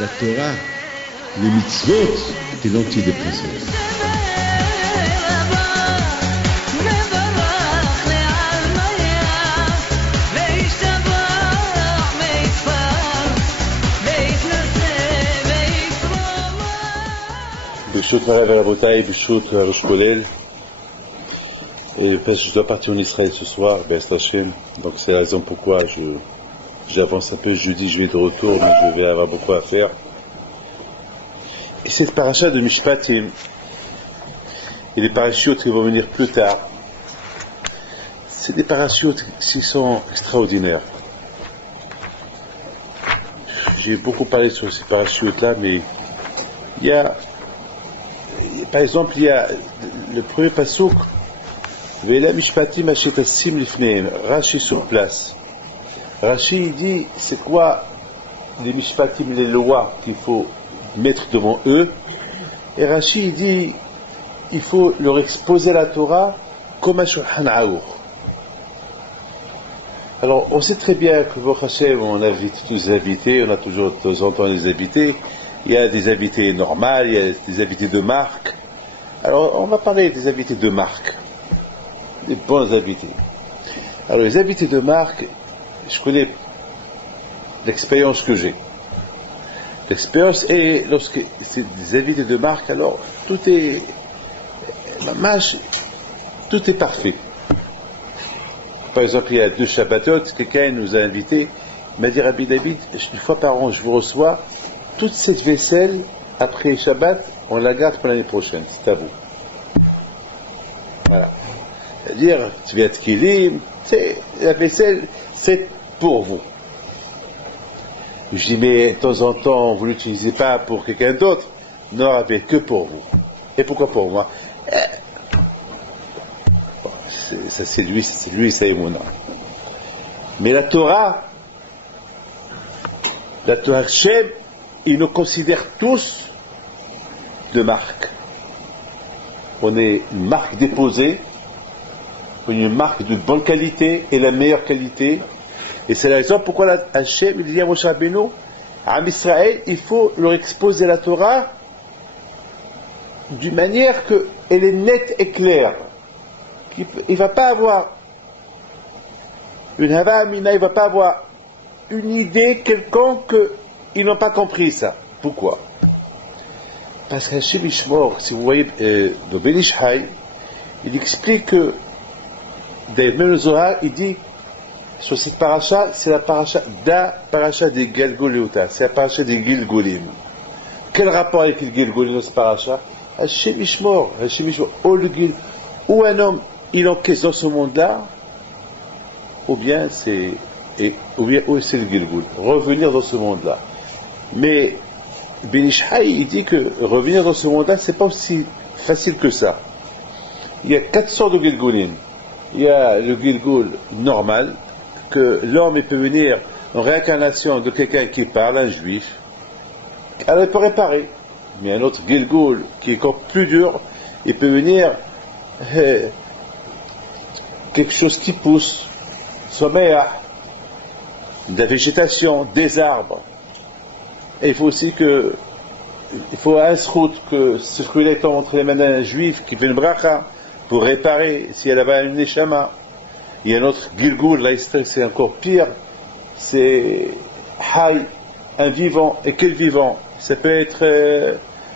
La Torah, les mitzvot, c'est l'antidépresseur. Bishut Marav Rabotai, Bishut Rosh Kolel. Et parce que je dois partir en Israël ce soir, B'ez Hashem. Donc c'est la raison pourquoi j'avance un peu. Jeudi, je vais de retour, mais je vais avoir beaucoup à faire. Et cette paracha de Mishpatim, et les parachutes qui vont venir plus tard, c'est des parachutes qui sont extraordinaires. J'ai beaucoup parlé sur ces parachutes-là, mais il y a, par exemple, il y a le premier pasuk, Ve'ela Mishpatim Ashetasim Lifneim, Rashi sur place. Rashi, il dit, c'est quoi les Mishpatim, les lois qu'il faut mettre devant eux? Et Rashi, il dit, il faut leur exposer la Torah comme un Shulchan Aour. Alors, on sait très bien que Baruch Hashem, on invite tous les habités, on a toujours de temps en temps les habités. Il y a des habités normales, il y a des habités de marque. Alors, on va parler des habités de marque, des bons habités. Alors, les habités de marque, je connais l'expérience que j'ai. L'expérience est, lorsque c'est des habités de marque, alors tout est parfait. Par exemple, il y a 2 Shabbatot, quelqu'un nous a invités, il m'a dit, Rabbi David, une fois par an, je vous reçois, toute cette vaisselle, après Shabbat, on la garde pour l'année prochaine, c'est à vous. Voilà. C'est-à-dire, tu viens de Kilim, la vaisselle, c'est pour vous. Je dis, mais de temps en temps, vous ne l'utilisez pas pour quelqu'un d'autre? Non, Rabbi, que pour vous. Et pourquoi pour moi? Bon, ça c'est lui, ça est mon nom. Mais la Torah Hashem, il nous considère tous de marque. On est une marque déposée, on est une marque de bonne qualité et la meilleure qualité. Et c'est la raison pourquoi la Hachem, il dit à Moshe Rabbeinu, à Israël, il faut leur exposer la Torah d'une manière qu'elle est nette et claire. Il ne va pas avoir une hava amina, il ne va pas avoir une idée quelconque qu'ils n'ont pas compris ça. Pourquoi? Parce qu'Hachem Ishmor, si vous voyez dans Ben Ish Hai, il explique que même le Zohar, il dit sur cette paracha, c'est la paracha des Galgoleuta, c'est la paracha des Gilgolim. Quel rapport avec les Gilgolim dans cette paracha? Hachem Ishmor, ou un homme, il encaisse dans ce monde-là, ou bien c'est le Gilgul, revenir dans ce monde-là. Mais Ben Ish Hai, il dit que revenir dans ce monde-là, c'est pas aussi facile que ça. Il y a 4 sortes de Gilgulim. Il y a le Gilgul normal, que l'homme peut venir en réincarnation de quelqu'un qui parle, un juif, alors il peut réparer. Mais un autre Gilgul qui est encore plus dur, il peut venir quelque chose qui pousse, sommeil, de la végétation, des arbres. Et il faut aussi il faut un srout que circuler entre les mains d'un juif qui fait une bracha pour réparer si elle avait une neshama. Il y a un autre Gilgul, là c'est encore pire, c'est Hay, un vivant. Et quel vivant? Ça peut être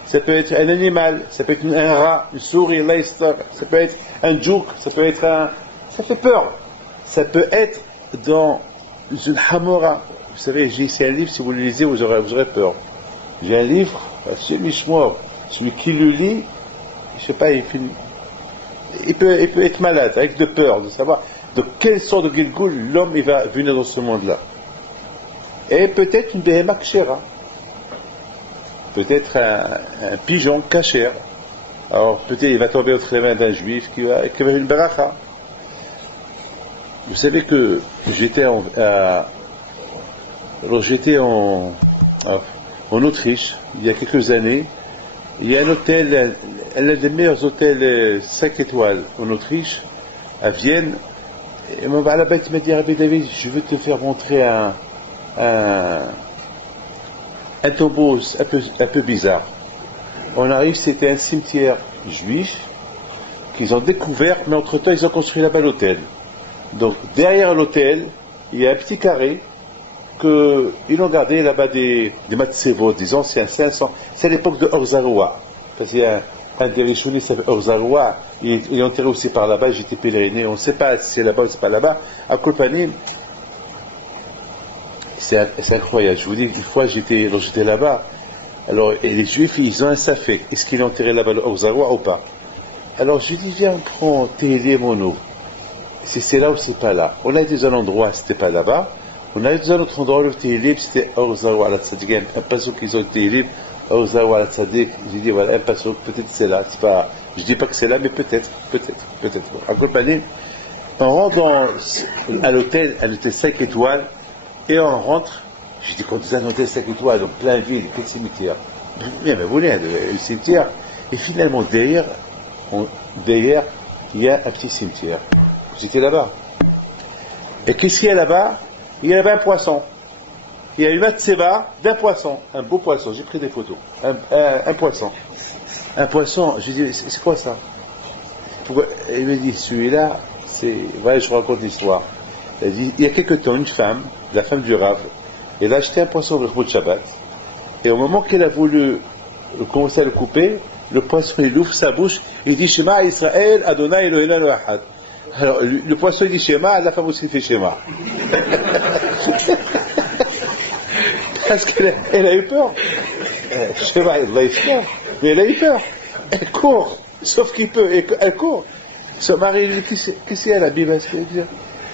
un animal, ça peut être un rat, une souris, Leicester, ça peut être un djouk, ça peut être ça fait peur. Ça peut être dans une hamora. Vous savez, j'ai ici un livre, si vous le lisez, vous aurez peur. J'ai un livre, c'est Mishmor. Celui qui le lit, je sais pas, il peut être malade, avec de peur, de savoir de quelle sorte de Gilgul l'homme il va venir dans ce monde-là. Et peut-être une Behema Kshera. peut-être un pigeon cachère. Alors peut-être il va tomber entre les mains d'un juif qui va une baracha. Vous savez que j'étais en Autriche il y a quelques années. Il y a un hôtel, l'un des meilleurs hôtels 5 étoiles en Autriche, à Vienne. Et mon balabet m'a dit, Rabbi David, je veux te faire montrer un tombeau un peu bizarre. On arrive, c'était un cimetière juif qu'ils ont découvert, mais entre-temps, ils ont construit là-bas l'hôtel. Donc, derrière l'hôtel, il y a un petit carré qu'ils ont gardé là-bas des matzevot, des anciens 500. C'est l'époque de Orzaroua. Parce qu'il y a un des Rishonim qui s'appelle Orzaroua, il est enterré aussi par là-bas, j'étais pèleriné, on ne sait pas si c'est là-bas ou c'est pas là-bas. À Kolpanim, c'est incroyable. Je vous dis, une fois j'étais là-bas, alors et les Juifs, ils ont un safek. Est-ce qu'il est enterré là-bas, Orzaroua ou pas? Alors je dis, viens, on prend Téhélié Mono. C'est là ou c'est pas là. On a été dans un endroit, c'était pas là-bas. On a été dans un autre endroit, le Téhélié, c'était Orzaroua al Tzadik. Un passage qu'ils ont Téhélié, Orzaroua al Tzadik. J'ai dit, voilà, un passage, peut-être c'est là. C'est pas, je dis pas que c'est là, mais peut-être. À Kolpanim, on rentre à l'hôtel 5 étoiles, et on rentre. Je dis, quand vous avez un hôtel 5 étoiles, donc plein ville, quel cimetière? Mais vous voulez, le cimetière. Et finalement, derrière, il y a un petit cimetière. Vous étiez là-bas. Et qu'est-ce qu'il y a là-bas? Il y a là-bas un poisson. Il y a une matzeva d'un poisson. Un beau poisson. J'ai pris des photos. Un poisson. Un poisson. Je dis, c'est quoi ça? Pourquoi? Il me dit, celui-là, voilà, je raconte l'histoire. Elle dit, il y a quelque temps, une femme, la femme du Rav, elle a acheté un poisson le Shabbat. Et au moment qu'elle a voulu commencer à le couper, le poisson, il ouvre sa bouche, il dit, Shema Israël, Adonai Eloheinu Echad. Alors, le poisson, il dit Shema, la femme aussi fait Shema. Parce qu'elle a eu peur. Shema, Allah est peur. Mais elle a eu peur. Elle court. Sauf qu'il peut. Elle court. Son mari, il dit, qu'est-ce qu'il y a la Bible?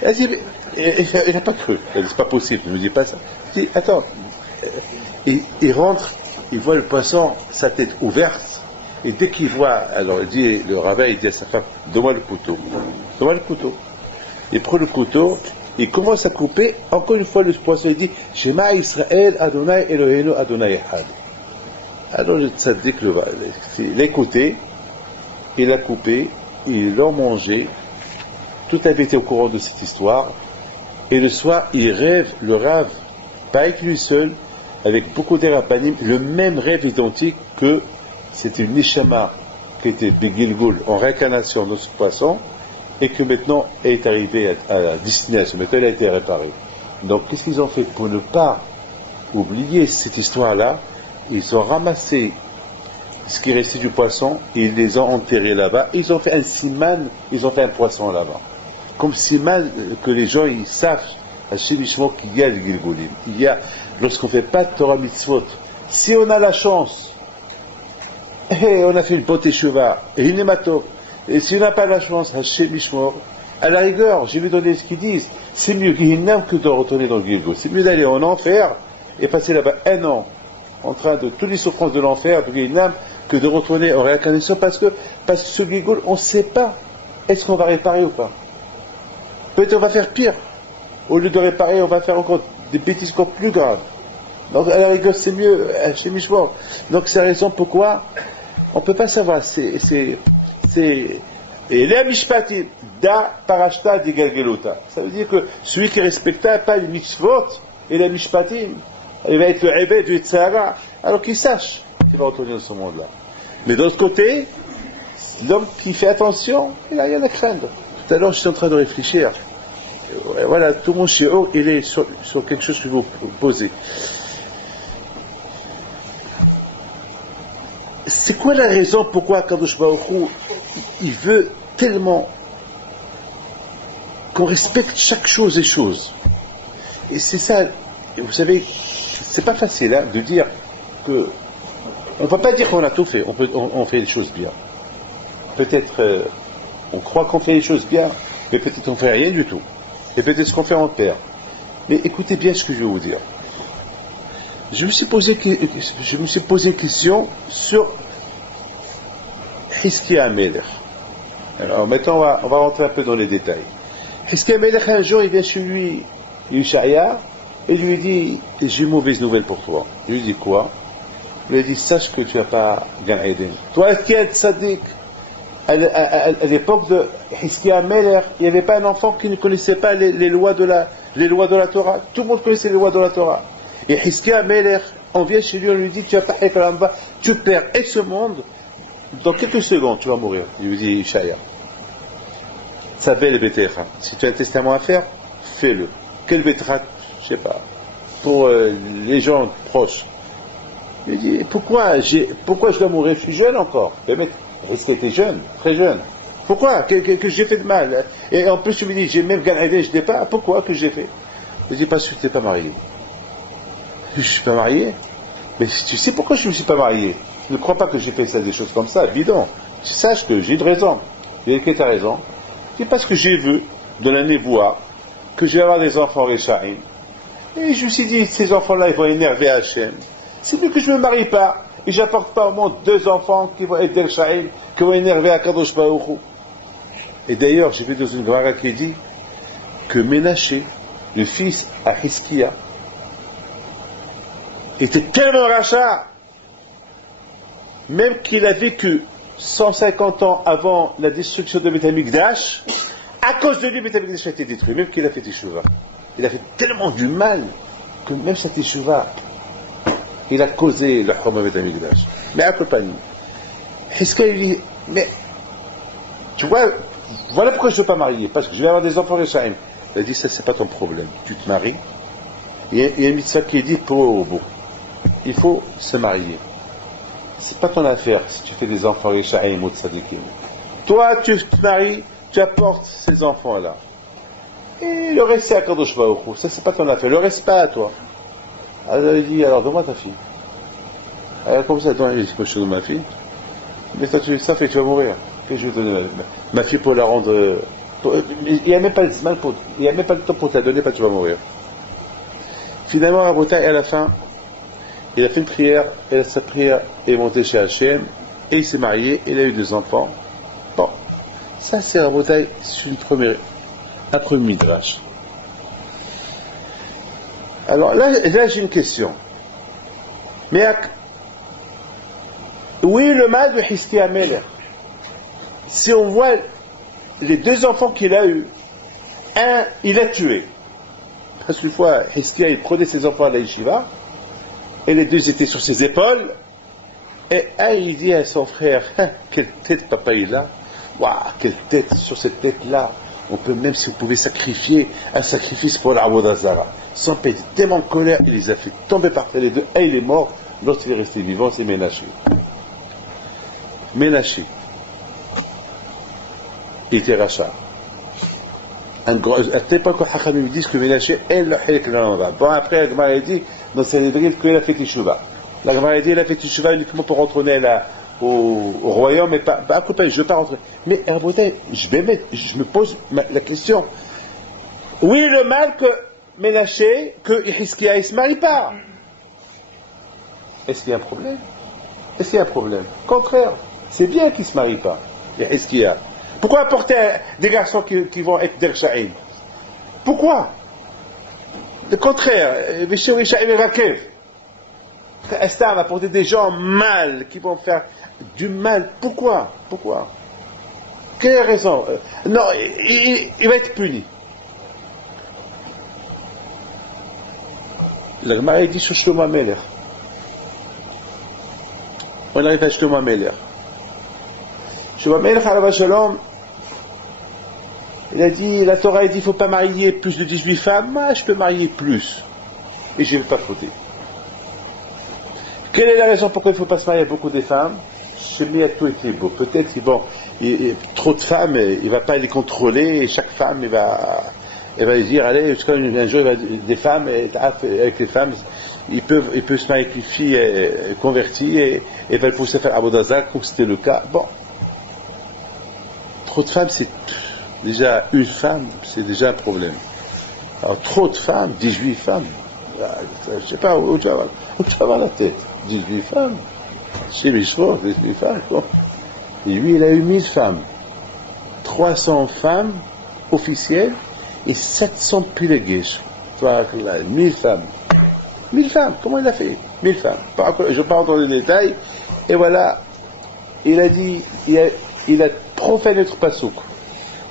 Elle dit, il n'a pas cru. Elle dit, c'est pas possible, ne me dis pas ça. Il dit, attends. Il rentre, il voit le poisson, sa tête ouverte. Et dès qu'il voit, alors il dit, le rabbin, il dit à sa femme, donne-moi le couteau. Donne-moi le couteau. Il prend le couteau, il commence à couper. Encore une fois, le poisson, il dit, Shema Israël, Adonai Eloheinu, Adonai Echad. Alors le tzaddik, il a écouté, il a coupé, ils l'ont mangé. Tout avait été au courant de cette histoire. Et le soir, il rêve, le Rav, pas avec lui seul, avec beaucoup de rabbanim, le même rêve identique que c'était une neshama qui était Begilgul en réincarnation de ce poisson et que maintenant est arrivée à destination. Maintenant, elle a été réparée. Donc, qu'est-ce qu'ils ont fait pour ne pas oublier cette histoire-là? Ils ont ramassé ce qui restait du poisson et ils les ont enterrés là-bas. Ils ont fait un siman, ils ont fait un poisson là-bas. Comme siman que les gens ils savent à Shemishmo qu'il y a le Gilgulim. Il y a, lorsqu'on ne fait pas de Torah Mitzvot, si on a la chance, et on a fait une bonne teshuva, et une hématome, et si on n'a pas la chance, Hashem Ishmor, à la rigueur, je vais donner ce qu'ils disent, c'est mieux Gihinam que de retourner dans le Gilgul. C'est mieux d'aller en enfer et passer là-bas un an en train de toutes les souffrances de l'enfer, de Gihinam, que de retourner en réincarnation parce que ce Gilgul, on ne sait pas est-ce qu'on va réparer ou pas. Peut-être on va faire pire. Au lieu de réparer, on va faire encore des bêtises encore plus graves. Donc à la rigueur, c'est mieux chez Mishmor. Donc c'est la raison pourquoi on ne peut pas savoir. Et les Mishpatim, da parashta di galgeluta. Ça veut dire que celui qui ne respecte pas les mitzvot et les Mishpatim, il va être le Eved du Tzara, alors qu'il sache qu'il va retourner dans ce monde-là. Mais d'autre côté, l'homme qui fait attention, il n'a rien à craindre. Tout à l'heure, je suis en train de réfléchir. Voilà, tout mon shiur, il est sur quelque chose que je vais vous poser. C'est quoi la raison pourquoi Kadosh Baruch Hu, il veut tellement qu'on respecte chaque chose et chose? Et c'est ça, vous savez, c'est pas facile de dire que on ne peut pas dire qu'on a tout fait, on fait les choses bien. Peut-être on croit qu'on fait les choses bien, mais peut-être on ne fait rien du tout. Et peut-être ce qu'on fait on perd. Mais écoutez bien ce que je vais vous dire. je me suis posé question sur Hiskia Melech. Alors maintenant on va rentrer un peu dans les détails. Hiskia Melech, un jour il vient chez lui, Yeshaya, et lui dit, j'ai une mauvaise nouvelle pour toi. Il lui dit quoi? Il lui dit, sache que tu n'as pas Gan Eden. Toi qui es tzaddik, à l'époque de Hiskia Melech, il n'y avait pas un enfant qui ne connaissait pas les lois de la Torah. Tout le monde connaissait les lois de la Torah. Et Hiskia Melech, on vient chez lui, on lui dit, tu vas pas Ekalamba, tu perds et ce monde, dans quelques secondes, tu vas mourir. Il lui dit, Shaya, Tzabel Betecha, si tu as un testament à faire, fais-le. Quel Betecha, je sais pas, pour les gens proches. Il lui dit, pourquoi je dois mourir? Je suis jeune encore. Mais est-ce qu'il était jeune, très jeune? Pourquoi que j'ai fait de mal? Et en plus, tu me dis, j'ai même gagné, je ne sais pas. Pourquoi que j'ai fait? Il dit, parce que tu n'es pas marié. Je ne suis pas marié? Mais tu sais pourquoi je ne me suis pas marié? Ne crois pas que j'ai fait ça, des choses comme ça, bidon. Sache que j'ai une raison. Il dit, quelle est ta raison? C'est parce que j'ai vu, de la névoie, que je vais avoir des enfants Réchaïm. Et je me suis dit, ces enfants-là, ils vont énerver Hachem. C'est mieux que je ne me marie pas. Et j'apporte pas au monde 2 enfants qui vont être Réchaïm, qui vont énerver Akadosh Baruch Hu. Et d'ailleurs, j'ai vu dans une Gemara qui dit que Ménaché, le fils à Hiskia, était tellement rachat, même qu'il a vécu 150 ans avant la destruction de Beth Amikdash, à cause de lui, Beth Amikdash a été détruit, même qu'il a fait Teshuvah. Il a fait tellement du mal que même sa Teshuvah, il a causé le Chorma Beth Amikdash. Mais à quoi pas nous? Hiskia lui dit, mais tu vois, voilà pourquoi je ne veux pas marier, parce que je vais avoir des enfants Réchaïm. Il a dit, ça c'est pas ton problème, tu te maries. Il y a une mitzvah qui est dit pour au bout. Il faut se marier. C'est pas ton affaire si tu fais des enfants Réchaïm ou Tzadikim. Toi, tu te maries, tu apportes ces enfants-là. Et le reste c'est à Kadosh Baruch Hu. Ça c'est pas ton affaire, le reste c'est pas à toi. Alors il dit, alors donne-moi ta fille. Alors comme ça, je donne ma fille. Mais ça, tu ça fait, tu vas mourir. Et je vais donner ma fille pour la rendre. Il n'y a même pas le temps pour te la donner, parce que tu vas mourir. Finalement, Rabotai, à la fin, il a fait une prière, et sa prière est montée chez Hachem, et il s'est marié, et il a eu 2 enfants. Bon, ça c'est Rabotai, c'est un premier midrash. Alors là j'ai une question. Mais où est le mal de Hiskia Melech? Si on voit les 2 enfants qu'il a eus, un, il a tué. Parce qu'une fois, Hiskia, il prenait ses enfants à la yeshiva, et les 2 étaient sur ses épaules, et un, il dit à son frère, quelle tête papa il a, waouh, quelle tête, sur cette tête-là, on peut même, si vous pouvez sacrifier un sacrifice pour l'Avodah Zara. Son père était tellement en colère, il les a fait tomber par terre les 2, un il est mort, l'autre il est resté vivant, c'est Ménaché. Ménaché. Il était rachat. À tel point que Hachamim me disent que Ménaché est le Hélek Lanova. Bon, après, la Gemara dit, dans Sanhedrin, qu'il a fait Teshuvah. La Gemara dit, il a fait Teshuvah uniquement pour rentrer au royaume, mais pas, je ne veux pas rentrer. Mais, Herbotin, je me pose la question. Oui, le mal que Ménaché, que Hiskia, il ne se marie pas. Est-ce qu'il y a un problème? Est-ce qu'il y a un problème? Au contraire, c'est bien qu'il ne se marie pas. Hiskia. Pourquoi apporter des garçons qui vont être d'Ershaïm? Pourquoi? Le contraire, Vishou Rishaïm et Rakev. Estam apporter des gens mal, qui vont faire du mal. Pourquoi? Quelle raison? Non, il va être puni. La Gemara dit sur Shlomo Melech. On arrive à Shlomo Melech. Shlomo Melech, alav shalom, il a dit, la Torah a dit, il ne faut pas marier plus de 18 femmes. Moi, je peux marier plus. Et je ne vais pas fauter. Quelle est la raison pourquoi il ne faut pas se marier à beaucoup de femmes? Je mets à tout été beau. Peut-être trop de femmes, il ne va pas les contrôler, et chaque femme, il va lui dire, allez, un jour, des femmes, avec les femmes, il peut se marier avec une fille convertie, et va le pousser à faire Avodah Zara, comme c'était le cas. Bon. Trop de femmes, c'est déjà une femme, c'est déjà un problème. Alors, trop de femmes, 18 femmes, Je ne sais pas où tu vas avoir la tête. 18 femmes. Chez les chevaux, 18 femmes. Et lui, il a eu 1000 femmes. 300 femmes officielles et 700 pilégués. 1000 femmes. 1000 femmes, comment il a fait? 1000 femmes. Je parle dans les détails. Et voilà, il a dit, il a profané notre pasouk.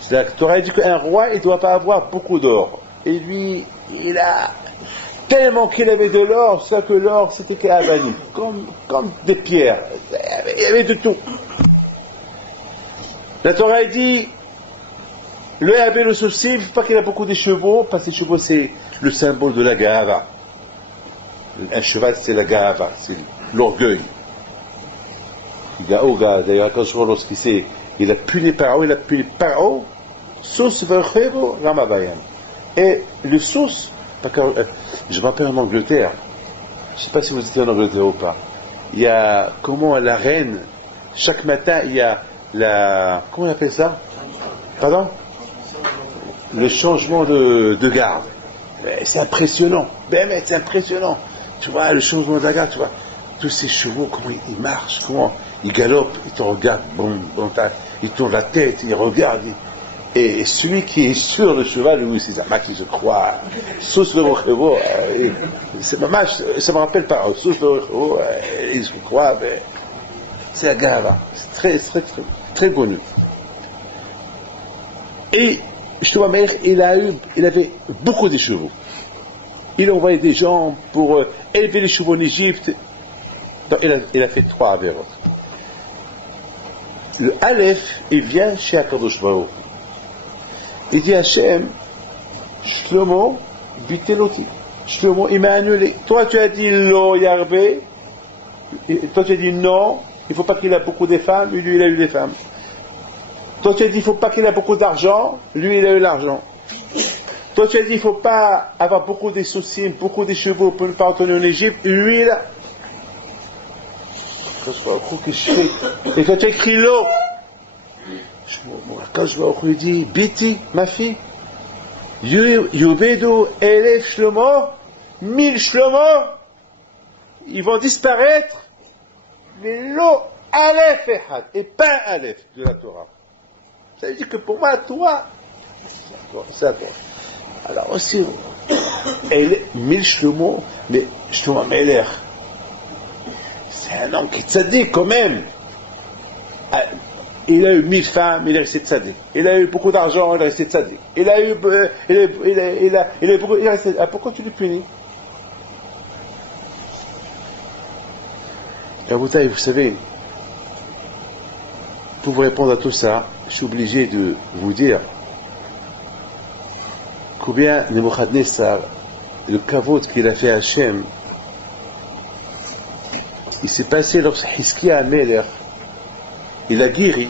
C'est-à-dire que tu aurais dit qu'un roi, il ne doit pas avoir beaucoup d'or. Et lui, il a tellement qu'il avait de l'or, c'est que l'or, c'était qu'Avani, comme des pierres. Il y avait de tout. La Torah a dit, le avait le souci, il ne faut pas qu'il ait beaucoup de chevaux, parce que les chevaux, c'est le symbole de la Gahava. Un cheval, c'est la Gahava, c'est l'orgueil. D'ailleurs, quand je vois il a puni Paro, Sous Verchevo Ramabayam. Et le Sous, je me rappelle en Angleterre, je ne sais pas si vous étiez en Angleterre ou pas, il y a, comment la reine, chaque matin, il y a comment on appelle ça? Pardon? Le changement de garde. C'est impressionnant. C'est impressionnant. Tu vois, le changement de la garde, tu vois, tous ces chevaux, comment ils marchent, comment ils galopent, ils te regardent, ils tournent la tête, ils regardent. Et celui qui est sur le cheval, lui, c'est un qui se croit. Sous le rochevo, ça me rappelle pas, sous le rochevo, il se croit, c'est la gare, c'est très connu. Et, je te vois, il avait beaucoup de chevaux. Il a envoyé des gens pour élever les chevaux en Égypte. Donc, il a fait 3 avérotes. Le Aleph, il vient chez Akadosh Baruch. Il dit Hachem, Shlomo, biteloti. Shlomo, il m'a annulé. Toi, tu as dit lo yarbe. Toi, tu as dit non, il ne faut pas qu'il ait beaucoup de femmes. Lui, il a eu des femmes. Toi, tu as dit il ne faut pas qu'il ait beaucoup d'argent. Lui, il a eu l'argent. Toi, tu as dit il ne faut pas avoir beaucoup de soucis, beaucoup de chevaux pour ne pas retourner en Égypte. Lui, il a. Et quand tu as écrit l'eau, quand je vois il dit Biti, ma fille, Yubedu, Elef Shlomo, 1000 Shlomo, ils vont disparaître, mais l'eau, Aleph Echad, et pas Aleph de la Torah. Ça veut dire que pour moi, toi, c'est à toi. Alors aussi, 1000 Shlomo, mais Shlomo Meler, c'est un homme qui est tzaddik quand même. Il a eu 1000 femmes, il est resté tzaddik. Il a eu beaucoup d'argent, il est resté tzaddik. Il a eu beaucoup, il est resté. Pourquoi tu le punis? Vous savez, pour vous répondre à tout ça, je suis obligé de vous dire combien Nebuchadnezzar, le kavod qu'il a fait à Hachem, il s'est passé lorsque Hiskia Ameler, il a guéri.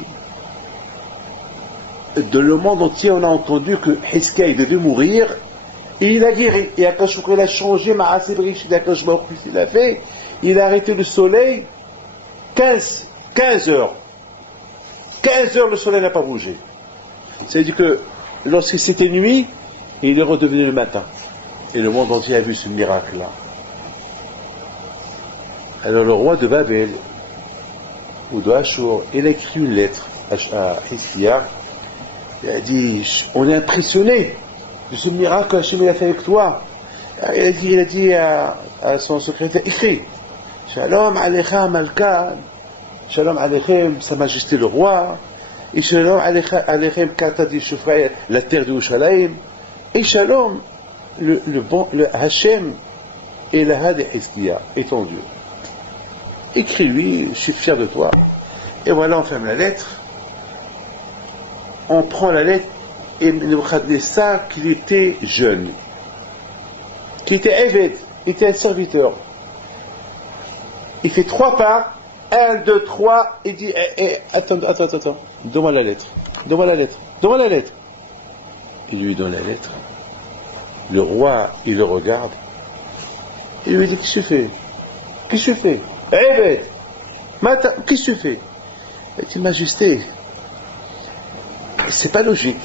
De le monde entier, on a entendu que Hiskia il devait mourir, et il a guéri. Et Akash il a changé, il a fait, il a arrêté le soleil 15 heures. 15 heures, le soleil n'a pas bougé. C'est-à-dire que lorsque c'était nuit, il est redevenu le matin. Et le monde entier a vu ce miracle-là. Alors le roi de Babel, ou de Ashur, il a écrit une lettre à Hiskia. Il a dit, on est impressionné de ce miracle que Hachem a fait avec toi. Il a dit à son secrétaire, écris, Shalom Alecha Malka, Shalom Alechem, Sa Majesté le roi, et Shalom Alechem Katadi Shufray, la terre de Yerushalayim, et Shalom, le Hachem et la Ha de Hiskia, est ton Dieu. Écris-lui, je suis fier de toi. Et voilà, on ferme la lettre. On prend la lettre et Nebuchadnezzar, qu'il était jeune, qui était Eved, était un serviteur. Il fait 3 pas, 1, 2, 3, il dit, attends, donne-moi la lettre. Il lui donne la lettre. Le roi, il le regarde, et lui dit, qu'est-ce que tu fais? Eved, qu'est-ce que tu fais? Il dit, Majesté, c'est pas logique.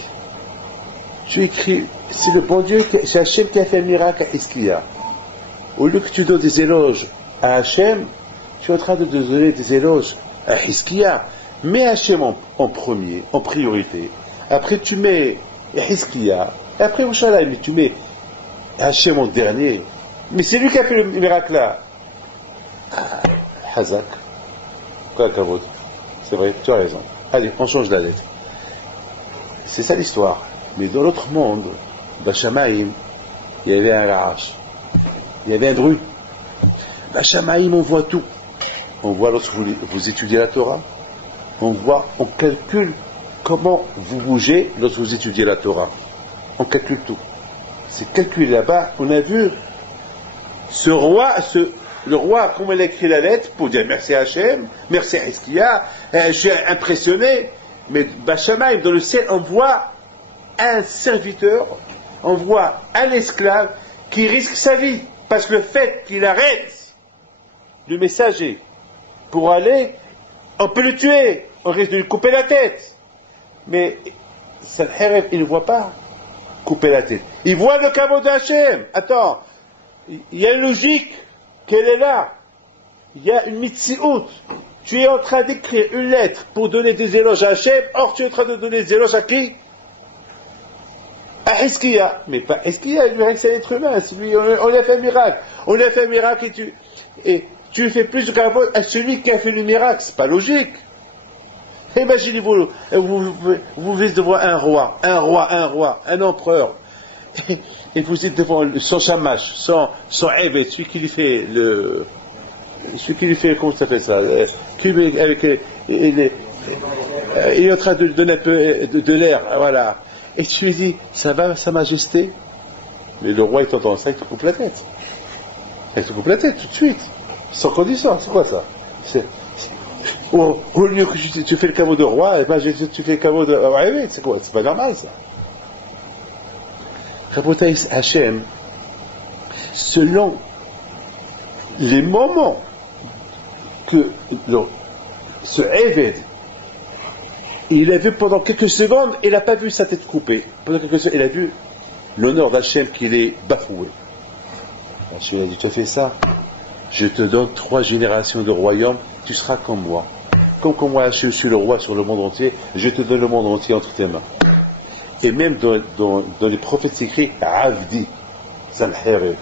Tu écris, c'est le bon Dieu, c'est Hachem qui a fait un miracle à Hiskia. Au lieu que tu donnes des éloges à Hachem, tu es en train de donner des éloges à Hizkiya. Mets Hachem en premier, en priorité. Après tu mets Hizkiya. Et après Yerushalayim, mais tu mets Hachem en dernier. Mais c'est lui qui a fait le miracle là. Hazak. Quoi, Kavod? C'est vrai, tu as raison. Allez, on change la lettre. C'est ça l'histoire. Mais dans l'autre monde, Bachamaïm, il y avait un garage. Il y avait un dru. Bachamaïm, on voit tout. On voit lorsque vous étudiez la Torah. On voit, on calcule comment vous bougez lorsque vous étudiez la Torah. On calcule tout. C'est calculé là-bas. On a vu ce roi, le roi, comment il a écrit la lettre pour dire merci à Hachem, merci à Hizkiya, je suis impressionné. Mais Bachamaïm, dans le ciel, on voit un serviteur, on voit un esclave qui risque sa vie. Parce que le fait qu'il arrête le messager pour aller, on peut le tuer, on risque de lui couper la tête. Mais Sanherib, il ne voit pas couper la tête. Il voit le caveau d'Hachem. Attends, il y a une logique qu'elle est là. Il y a une mitziut. Tu es en train d'écrire une lettre pour donner des éloges à Hachem, or tu es en train de donner des éloges à qui? À Hizkiya. Mais pas Hizkiya, c'est un être humain. On a fait un miracle. On a fait un miracle et tu fais plus de caveau à celui qui a fait le miracle. C'est pas logique. Imaginez-vous, vous êtes devant un roi, un empereur, et vous êtes devant son shamash, son évêque, celui qui lui fait, comment ça fait ça, il est en train de lui donner un peu de l'air, voilà. Et tu lui dis, ça va, Sa Majesté? Mais le roi, il t'entend ça, il te coupe la tête. Il te coupe la tête tout de suite, sans condition. C'est quoi ça? Au lieu que tu fais le caveau de roi, tu fais le caveau de... Ouais, c'est quoi? C'est pas normal, ça. Rabotai Hachem, selon les moments que ce Eved, il a vu pendant quelques secondes, il n'a pas vu sa tête coupée. Pendant quelques secondes, il a vu l'honneur d'Hachem qu'il est bafoué. Hachem a dit, tu as fait ça, je te donne 3 générations de royaume, tu seras comme moi. Comme moi, je suis le roi sur le monde entier, je te donne le monde entier entre tes mains. Et même dans les prophètes, c'est écrit Avdi, Sanherib.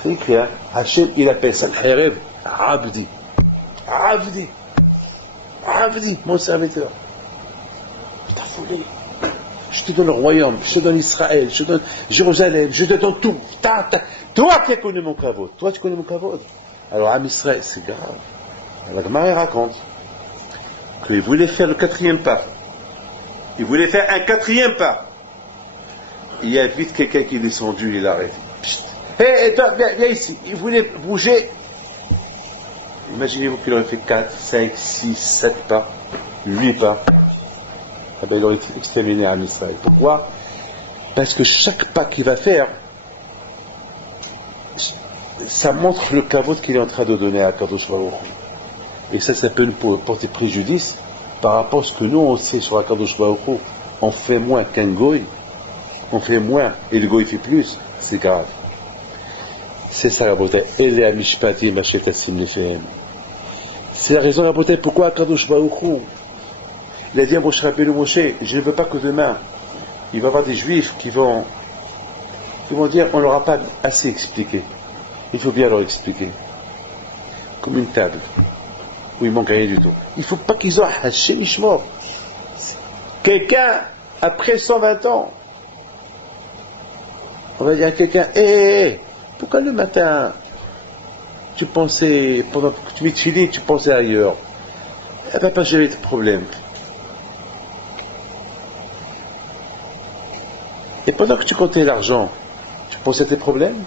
C'est écrit, hein? Hachem, il appelle Sanherib Avdi. Avdi. Avdi, mon serviteur. Je t'ai foulé. Je te donne le royaume, je te donne Israël, je te donne Jérusalem, je te donne tout. Toi qui connais mon kavod. Toi, tu connais mon kavod. Alors, Am Israël, c'est grave. La Gemara raconte qu'il voulait faire le 4e pas. Il voulait faire un 4e pas. Il y a vite quelqu'un qui est descendu, il arrête. Hé, toi, viens ici. Il voulait bouger. Imaginez-vous qu'il aurait fait 4, 5, 6, 7 pas, 8 pas. Ah ben, il aurait exterminé Am Israël. Pourquoi? Parce que chaque pas qu'il va faire, ça montre le kavod qu'il est en train de donner à Kadosh Baruch Hu. Et ça peut nous porter préjudice par rapport à ce que nous on sait sur Kadosh Baruch Hu. On fait moins qu'un goy, on fait moins et le goy fait plus, c'est grave. C'est ça la beauté. C'est la raison la beauté pourquoi Kadosh Baruch Hu, il a dit à Moshe Rabbeinu, Moshe, je ne veux pas que demain il va y avoir des juifs qui vont dire on leur a pas assez expliqué. Il faut bien leur expliquer. Comme une table où il manque rien du tout. Il ne faut pas qu'ils aient Hachem Ishmor. Quelqu'un, après 120 ans, on va dire à quelqu'un, pourquoi le matin, tu pensais, pendant que tu m'étudiais, tu pensais ailleurs? Eh bien, pas gérer tes problèmes. Et pendant que tu comptais l'argent, tu pensais à tes problèmes?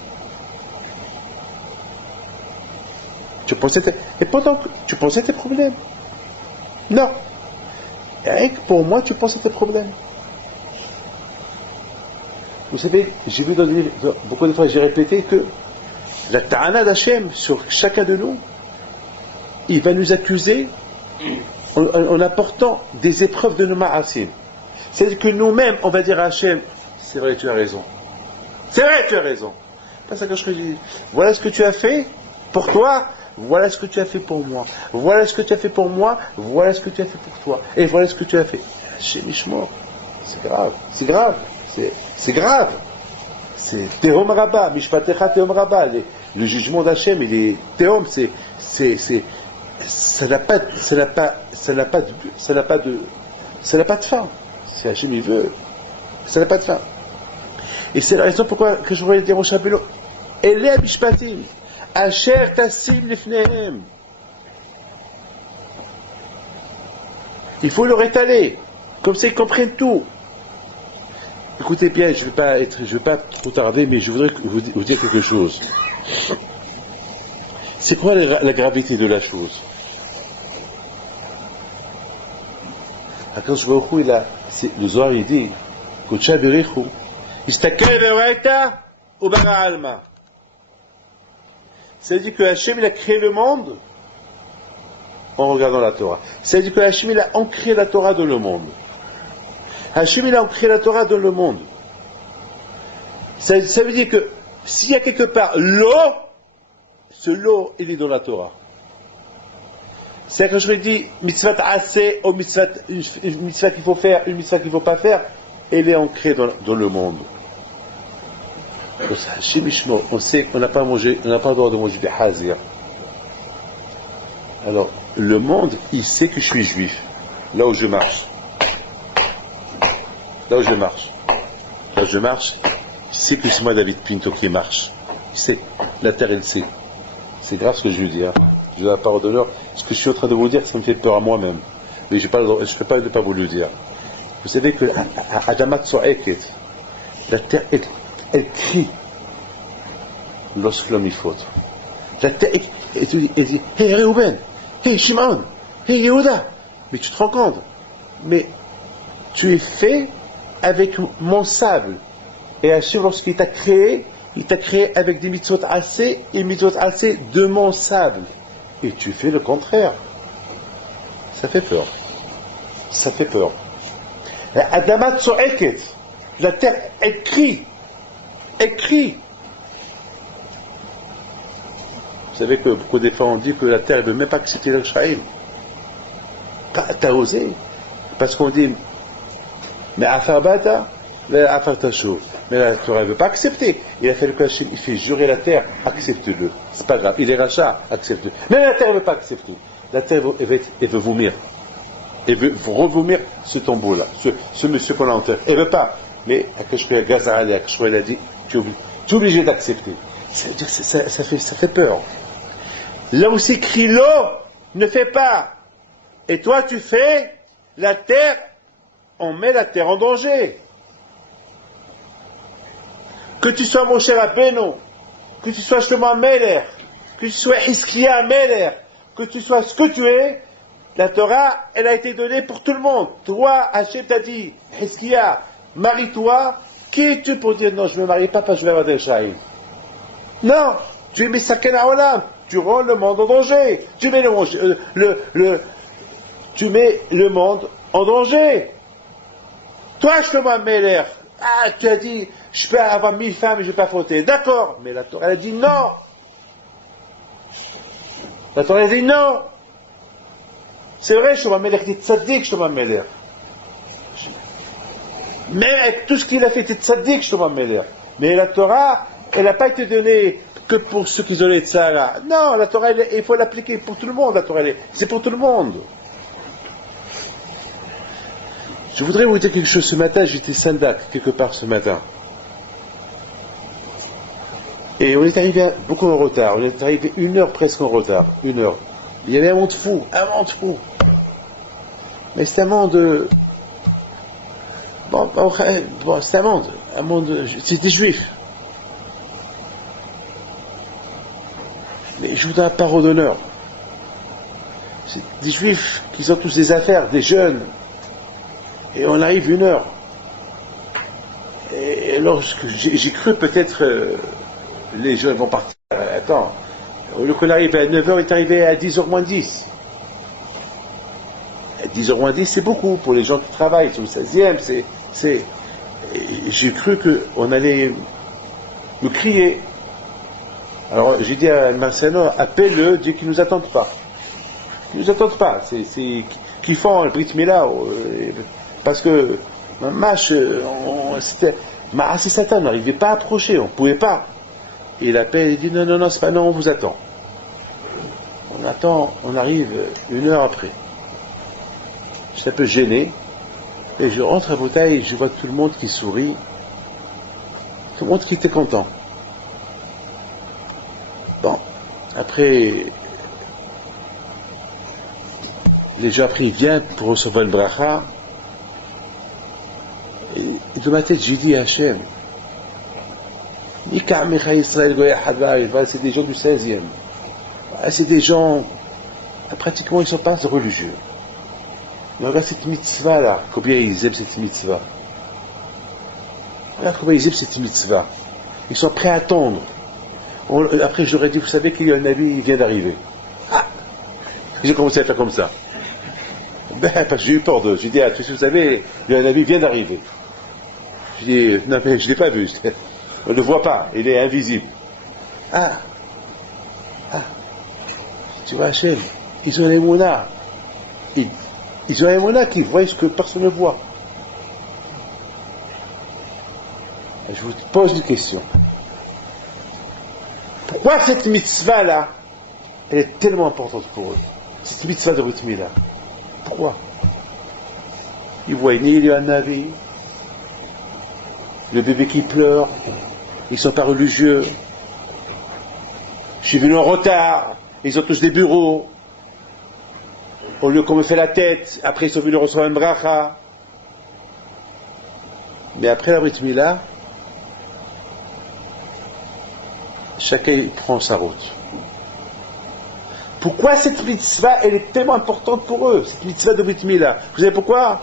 Et pendant que tu pensais à tes problèmes? Non. Et pour moi, tu penses à tes problèmes. Vous savez, j'ai vu dans des livres, beaucoup de fois, j'ai répété que la ta'ana d'Hachem sur chacun de nous, il va nous accuser en apportant des épreuves de nos ma'asim. C'est-à-dire que nous-mêmes, on va dire à Hachem, c'est vrai, tu as raison. C'est vrai, tu as raison. Pas ça que je dis. Voilà ce que tu as fait pour toi, voilà ce que tu as fait pour moi. Voilà ce que tu as fait pour moi, voilà ce que tu as fait pour toi. Et voilà ce que tu as fait. Chez Mishmor, c'est grave, c'est grave, c'est grave. C'est Tehom Rabba, Mishpatecha Tehom Rabba. Le jugement d'Hachem, il est Tehom, ça n'a pas de fin. Si Hachem il veut, ça n'a pas de fin. Et c'est la raison pourquoi que je voulais dire au Shabbat, Eleh Mishpatim, Asher Tassim Lifnehem. Il faut leur étaler, comme ça ils comprennent tout. Écoutez bien, je ne vais pas trop tarder, mais je voudrais vous dire quelque chose. C'est quoi la gravité de la chose? Quand je vois le Zohar, il dit, Kocha Berichu, Istakel Beoraita ou Bara Alma. Ça veut dire que Hachem il a créé le monde en regardant la Torah. Ça veut dire que Hachem il a ancré la Torah dans le monde. Hachem il a ancré la Torah dans le monde. Ça veut dire que s'il y a quelque part l'eau, ce l'eau il est dans la Torah. C'est quand je lui dis mitzvah assez ou une mitzvah qu'il faut faire, une mitzvah qu'il ne faut pas faire, elle est ancrée dans le monde. On sait qu'on n'a pas mangé, on n'a pas le droit de manger des hazir. Alors, le monde, il sait que je suis juif, là où je marche. Là où je marche, il sait que c'est moi David Pinto qui marche. Il sait, la terre elle sait. C'est grave ce que je veux dire. Je donne la parole d'honneur. Ce que je suis en train de vous dire, ça me fait peur à moi-même. Mais je ne peux pas ne pas vous le dire. Vous savez que Adamat So'eket, la terre elle crie lorsque l'homme y faute. La terre elle dit Hey Reuben, hey Shimon, hey Yehuda. Mais tu te rends compte? Mais tu es fait avec mon sable. Et Hachem, lorsqu'il t'a créé, il t'a créé avec des mitzvot assez et mitzvot assez de mon sable. Et tu fais le contraire. Ça fait peur. Ça fait peur. Adamat So'eket, la terre, elle crie. Elle crie. Vous savez que beaucoup de fois on dit que la terre ne veut même pas accepter le Shaïm. T'as osé. Parce qu'on dit, mais Afar Bata, Afar Tachou. Mais la Torah ne veut pas accepter. Il a fait le Hachem, il fait jurer la terre, accepte-le. C'est pas grave. Il est rachat, accepte-le. Mais la terre ne veut pas accepter. La terre elle veut vomir. Elle veut revomir ce tombeau-là, ce monsieur qu'on a enterré. Elle ne veut pas. Mais Akashkoya Gazarali, Akashkoya a dit, tu es obligé d'accepter. Ça fait peur. Là où c'est écrit l'eau, ne fais pas. Et toi tu fais, la terre, on met la terre en danger. Que tu sois mon cher Abeno, que tu sois Shlomo Meler, que tu sois Hiskia Meler, que tu sois ce que tu es, la Torah, elle a été donnée pour tout le monde. Toi, Hachem t'a dit, Hiskia, marie-toi. Qui es-tu pour dire non, je ne me marie pas parce que je vais avoir des Shaïm? Non, tu es Misaken Haolam, tu rends le monde en danger. Tu mets le monde en danger. Toi, Shlomo Meler, tu as dit, je peux avoir 1000 femmes et je ne vais pas fauter. D'accord, mais la Torah elle a dit non. La Torah elle a dit non. C'est vrai, Shlomo Meler dit tzaddik, Shlomo Meler. Mais avec tout ce qu'il a fait, c'est tzaddik, Shlomo Meler. Mais la Torah, elle n'a pas été donnée que pour ceux qui ont les tzara. Non, la Torah, il faut l'appliquer pour tout le monde. La Torah, c'est pour tout le monde. Je voudrais vous dire quelque chose ce matin. J'étais Sandak, quelque part ce matin. Et on est arrivé beaucoup en retard. On est arrivé 1 heure presque en retard. 1 heure. Il y avait un monde fou. Mais c'est un monde... Bon, c'est un monde... C'est des juifs. Mais je vous donne la parole d'honneur. C'est des juifs qui ont tous des affaires, des jeunes. Et on arrive 1 heure. Et alors, j'ai cru peut-être les jeunes vont partir. Attends, au lieu qu'on arrive à 9h, il est arrivé à 10h moins 10. À 10h moins 10, c'est beaucoup pour les gens qui travaillent sur le 16e. J'ai cru qu'on allait me crier. Alors j'ai dit à Marciano, appelle-le, dis qu'ils ne nous attendent pas. Qu'ils ne nous attendent pas. C'est qu'ils font le Brit Mila. Parce que, c'était. C'est Satan, on n'arrivait pas à approcher, on ne pouvait pas. Et il appelle, il dit non, c'est pas non, on vous attend. On attend, on arrive 1 heure après. Je suis un peu gêné. Et je rentre à Boutaï et je vois tout le monde qui sourit. Tout le monde qui était content. Bon, après, les gens après ils viennent pour recevoir le bracha. Et de ma tête, j'ai dit à Hachem, c'est des gens du 16e. C'est des gens, pratiquement, ils ne sont pas religieux. Mais regarde cette mitzvah là, combien ils aiment cette mitzvah. Regarde combien ils aiment cette mitzvah. Ils sont prêts à attendre. Après, je leur ai dit, vous savez qu'il y a un Nabi, il vient d'arriver. Ah, j'ai commencé à faire comme ça. Parce que j'ai eu peur d'eux. J'ai dit, vous savez, il y a un Nabi, vient d'arriver. Je dis, non, mais je ne l'ai pas vu. On ne le voit pas, il est invisible. Tu vois, Hachem, ils ont les monas. Ils ont les monas qui voient ce que personne ne voit. Et je vous pose une question. Pourquoi cette mitzvah-là, elle est tellement importante pour eux? Cette mitzvah de Brit Mila. Pourquoi? Ils voient ni il y a un Navi, le bébé qui pleure, ils ne sont pas religieux. Je suis venu en retard, ils ont tous des bureaux. Au lieu qu'on me fait la tête, après ils sont venus recevoir une bracha. Mais après la Brit Mila, chacun prend sa route. Pourquoi cette mitzvah, elle est tellement importante pour eux, cette mitzvah de Brit Mila? Vous savez pourquoi?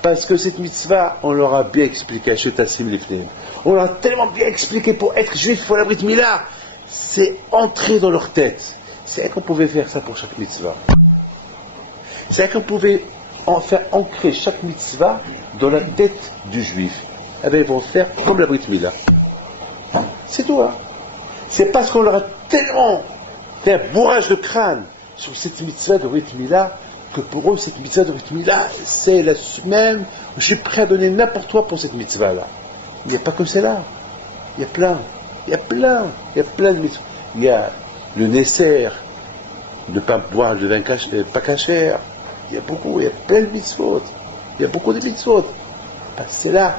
Parce que cette mitzvah, on leur a bien expliqué, on leur a tellement bien expliqué pour être juif pour la Brit Mila, c'est entré dans leur tête. C'est vrai qu'on pouvait faire ça pour chaque mitzvah. C'est vrai qu'on pouvait en faire ancrer chaque mitzvah dans la tête du juif. Eh bien, ils vont faire comme la Brit Mila. C'est tout, hein. C'est parce qu'on leur a tellement fait un bourrage de crâne sur cette mitzvah de Brit Mila que pour eux, cette mitzvah de Brit Mila, c'est la même. Je suis prêt à donner n'importe quoi pour cette mitzvah-là. Il n'y a pas que celle-là. Il y a plein. Il y a plein de mitzvahs. Il y a le Nesser, ne pas boire de vin pas cachère. Il y a plein de mitzvot. Il y a beaucoup de mitzvot. C'est là,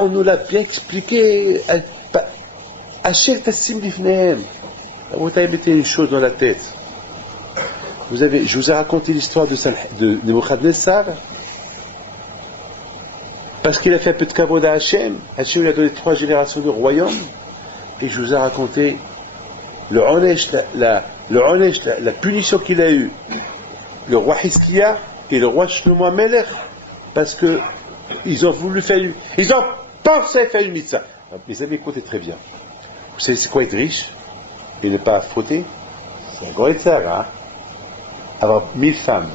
on nous l'a bien expliqué. Hachel Tassim Lifnehem. Vous avez mis une chose dans la tête. Je vous ai raconté l'histoire de Nebuchadnezzar, parce qu'il a fait un peu de kavod à Hachem. Hachem lui a donné 3 générations de royaume, et je vous ai raconté le onesh, la punition qu'il a eue, le roi Hiskia et le roi Shlomo Melech, parce que ils ont pensé faire une mitzvah. Mes amis, écoutez très bien. Vous savez c'est quoi être riche et ne pas fauter? C'est un grand état, hein. Avoir 1000 femmes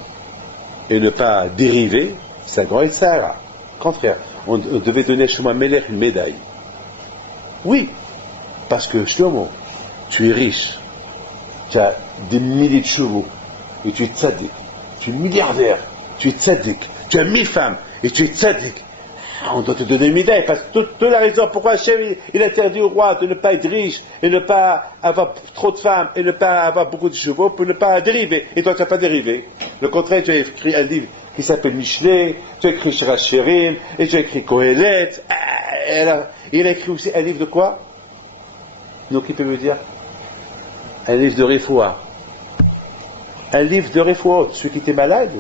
et ne pas dériver, c'est un grand état. Contraire, on devait donner à Shlomo Melech une médaille. Oui, parce que Shlomo, tu es riche, tu as des milliers de chevaux, et tu es tzaddik, tu es milliardaire, tu es tzaddik, tu as 1000 femmes, et tu es tzaddik. On doit te donner une médaille, parce que toute la raison pourquoi Hachem il interdit au roi de ne pas être riche, et ne pas avoir trop de femmes, et ne pas avoir beaucoup de chevaux, pour ne pas dériver. Et toi tu n'as pas dérivé. Le contraire, tu as écrit un livre qui s'appelle Michelet, tu as écrit Shirash Shirim, et tu as écrit Kohelet. Il a écrit aussi un livre de quoi? Donc qui peut me dire? Un livre de Refoua. Un livre de Refoua. Ceux qui étaient malades,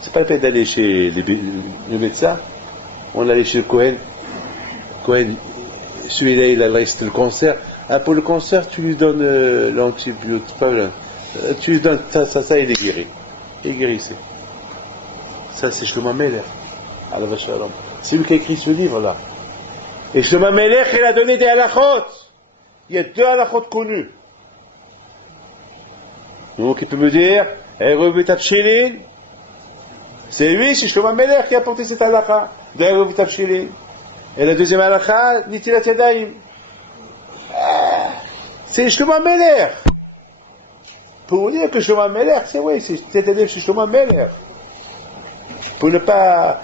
c'est pas la peine d'aller chez le médecin. On allait chez le Cohen. Cohen, celui-là, il a resté le cancer. Pour le cancer, tu lui donnes l'antibiotique. Tu lui donnes ça, il est guéri. Il est guérissé. Ça, c'est Shlomo Melech. C'est lui qui a écrit ce livre-là. Et Shlomo Melech, il a donné des halachot. Il y a 2 halachot connus. Donc, il peut me dire, c'est lui, c'est Shlomo Melech qui a porté cette halakha. Et la deuxième halakha, Nitilat Yadayim. C'est Shlomo Meler. Pour vous dire que Shlomo Meler, c'est oui, c'est élève chez Shlomo Meler. Pour ne pas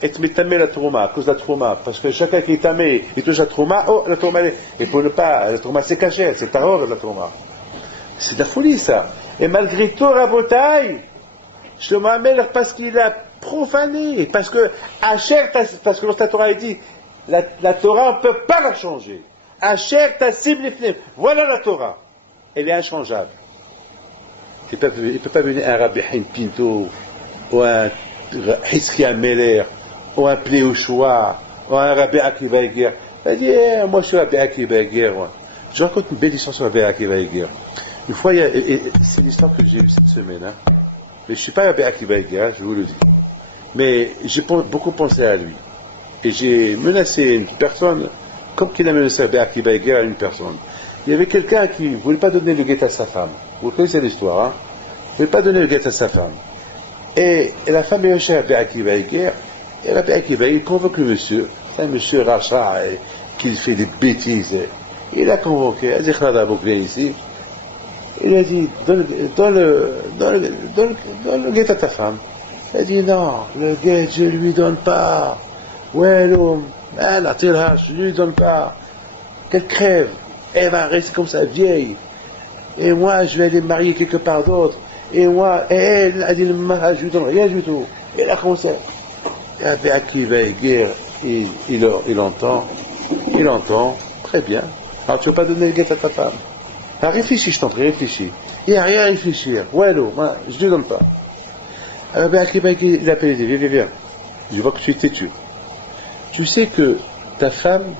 être métamé la trouma, à cause de la trouma. Parce que chacun qui est tamé, il touche la trouma, oh, la trouma, et pour ne pas, la trouma c'est caché, c'est taror de la trouma. C'est de la folie, ça. Et malgré tout, Rabotai, Shlomo Meler, parce qu'il a profané, parce que lorsque la Torah est dit, la Torah, on ne peut pas la changer. Asher Tassim Lifnim. Voilà la Torah. Elle est inchangeable. Il ne peut pas venir un Rabbi Haim Pinto, ou un Hizkia Meler, ou un Pléouchoua, ou un Rabbi Akiva Eger. Il va dire, moi je suis Rabbi Akiva Eger. Je raconte une belle histoire sur Rabbi Akiva Eger. Une fois, c'est l'histoire que j'ai eue cette semaine. Hein. Mais je ne suis pas Rabbi Akiva Eger, je vous le dis. Mais j'ai beaucoup pensé à lui. Et j'ai menacé une personne, comme qu'il a menacé Rabbi Akiva Eger à une personne. Il y avait quelqu'un qui ne voulait pas donner le guet à sa femme. Vous connaissez l'histoire, hein? Il ne voulait pas donner le guet à sa femme. Et la femme est chez Rabbi Akiva Eger, et Rabbi Akiva Eger convoque le monsieur, un monsieur rachat, qui fait des bêtises. Il a convoqué, il a dit, viens ici. Il a dit, donne le guet à ta femme. Il a dit, non, le guet, je ne lui donne pas. Ouais, l'homme, je ne lui donne pas. Qu'elle crève. Elle va rester comme ça, vieille. Et moi, je vais aller me marier quelque part d'autre. Et moi, elle a dit, je ne lui donne rien du tout. Et elle a commencé. Rabbi Akiva Eger, il entend, très bien. Alors, tu ne veux pas donner le guet à ta femme. Alors, réfléchis, je t'en prie, réfléchis. Il n'y a rien à réfléchir. Ouais, l'eau, je ne lui donne pas. Rabbi Akiva Eger, il appelle, il dit, viens. Je vois que tu es têtu. Tu sais que ta femme,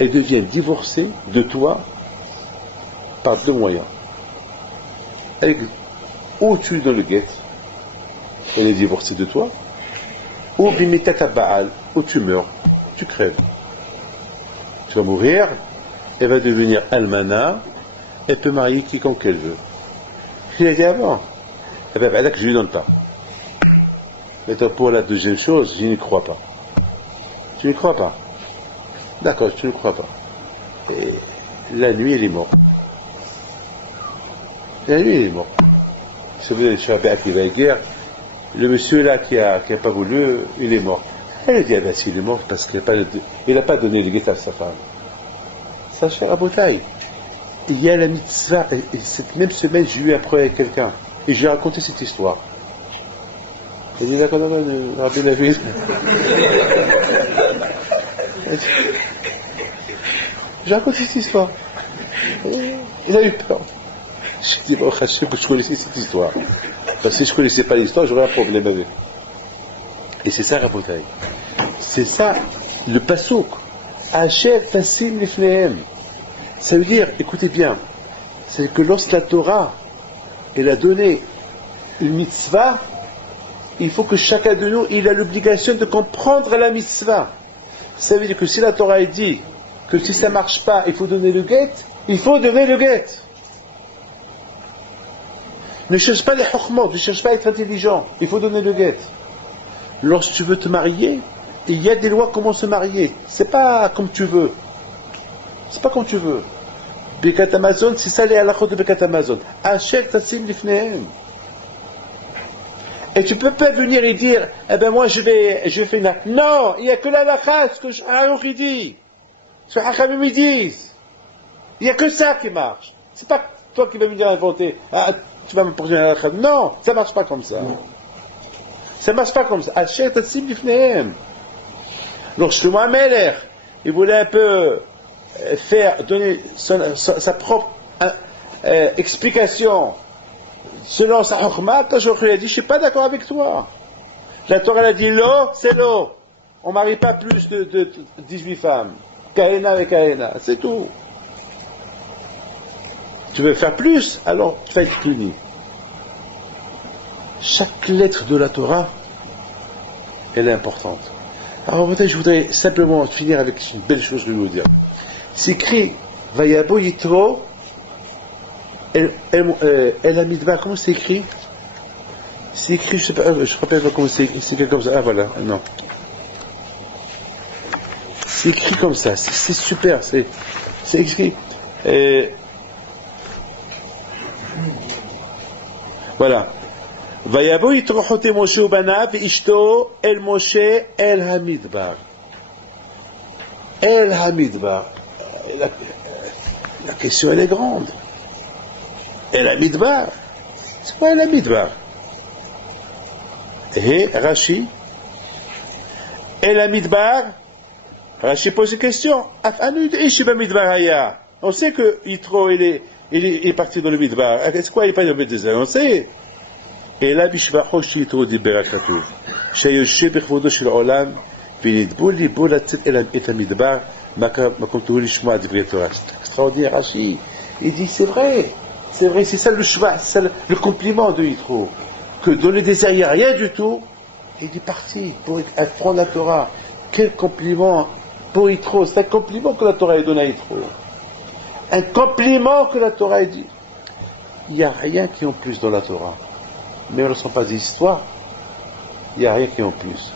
elle devient divorcée de toi par deux moyens. Ou tu lui donnes le guet, elle est divorcée de toi, ou bimitaka Baal, ou tu meurs, tu crèves. Tu vas mourir, elle va devenir almana, elle peut marier quiconque elle veut. Il a dit avant, eh bien, que je ne lui donne pas. Maintenant, pour la deuxième chose, je n'y crois pas. Tu n'y crois pas? D'accord, tu ne crois pas. Et la nuit, il est mort. La nuit, il est mort. Si vous allez chez Rabbi Akiva Eger, le monsieur là qui a pas voulu, il est mort. Elle a dit, ah ben s'il est mort, parce qu'il n'a pas donné le guet à sa femme. Ça, cher Abotai. Il y a la mitzvah, et cette même semaine, j'ai eu un problème avec quelqu'un, et j'ai raconté cette histoire. Il dit, d'accord, Rabbi David. J'ai raconté cette histoire. Il a eu peur. J'ai dit, bon, je sais que je connaissais cette histoire. Parce que si je ne connaissais pas l'histoire, j'aurais un problème avec. Et c'est ça, Rabotai. C'est ça, le pasouk. Asher Tassim Lifnehem. Ça veut dire, écoutez bien, c'est que lorsque la Torah, elle a donné une mitzvah, il faut que chacun de nous, il a l'obligation de comprendre la mitzvah. Ça veut dire que si la Torah est dit que si ça ne marche pas, il faut donner le guet, il faut donner le guet. Ne cherche pas les chokhmot, ne cherche pas à être intelligent, il faut donner le guet. Lorsque tu veux te marier, il y a des lois comment se marier. C'est pas comme tu veux. C'est pas comme tu veux. Birkat Hamazon, c'est ça les halachot de Birkat Hamazon. Asher Tassim Lifnehem. Et tu peux pas venir et dire, eh ben moi je vais faire une... Non, il n'y a que la halakha, ce que Aruch dit. Ce que Hachamim ils disent. Il n'y a que ça qui marche. C'est pas toi qui vas venir inventer. Ah, tu vas me porter la halakha. Non, ça ne marche pas comme ça. Ça ne marche pas comme ça. Asher Tassim Lifnehem. Donc Shlomo Meler, il voulait un peu donner sa propre explication selon sa chokma. Quand Joachim a dit, je ne suis pas d'accord avec toi. La Torah a dit, l'eau, c'est l'eau. On ne marie pas plus de 18 femmes. Kahena avec Kahena, c'est tout. Tu veux faire plus, alors tu vas être puni. Chaque lettre de la Torah, elle est importante. Alors peut-être je voudrais simplement finir avec une belle chose que je vais vous dire. C'est écrit Vayabo Yitro El Amidbar. Comment c'est écrit? C'est écrit, je sais pas, je ne rappelle pas comment c'est écrit. C'est écrit comme ça. Ah voilà, non. C'est écrit comme ça. C'est super. C'est écrit Et voilà. ויבוא יתרו חוטא משה ובניו ואשתו אל משה אל המדבר. אל המדבר. La question elle est grande. אל המדבר. C'est quoi אל המדבר? Et Rashi, אל המדבר, Rashi pose une question. On sait que Yitro il est parti dans le Midbar. Est-ce quoi il est pas dans le désert? On sait. Et là, Bishvacho Yitro dit Berakatouv. Shayoshe Bechvodo Shel Olam, Vinidbou Libo Latzet et Amidbar, Makom Touh Lishmoa Divrei Torah. C'est extraordinaire, Rashi. Il dit c'est vrai, c'est ça le shva, c'est ça le compliment de Yitro. Que dans le désert il n'y a rien du tout, il est parti pour apprendre la Torah. Quel compliment pour Yitro, c'est un compliment que la Torah a donné à Yitro. Un compliment que la Torah a dit. Il n'y a rien qui en plus dans la Torah. Mais ce ne sont pas des histoires. Il n'y a rien qui en plus.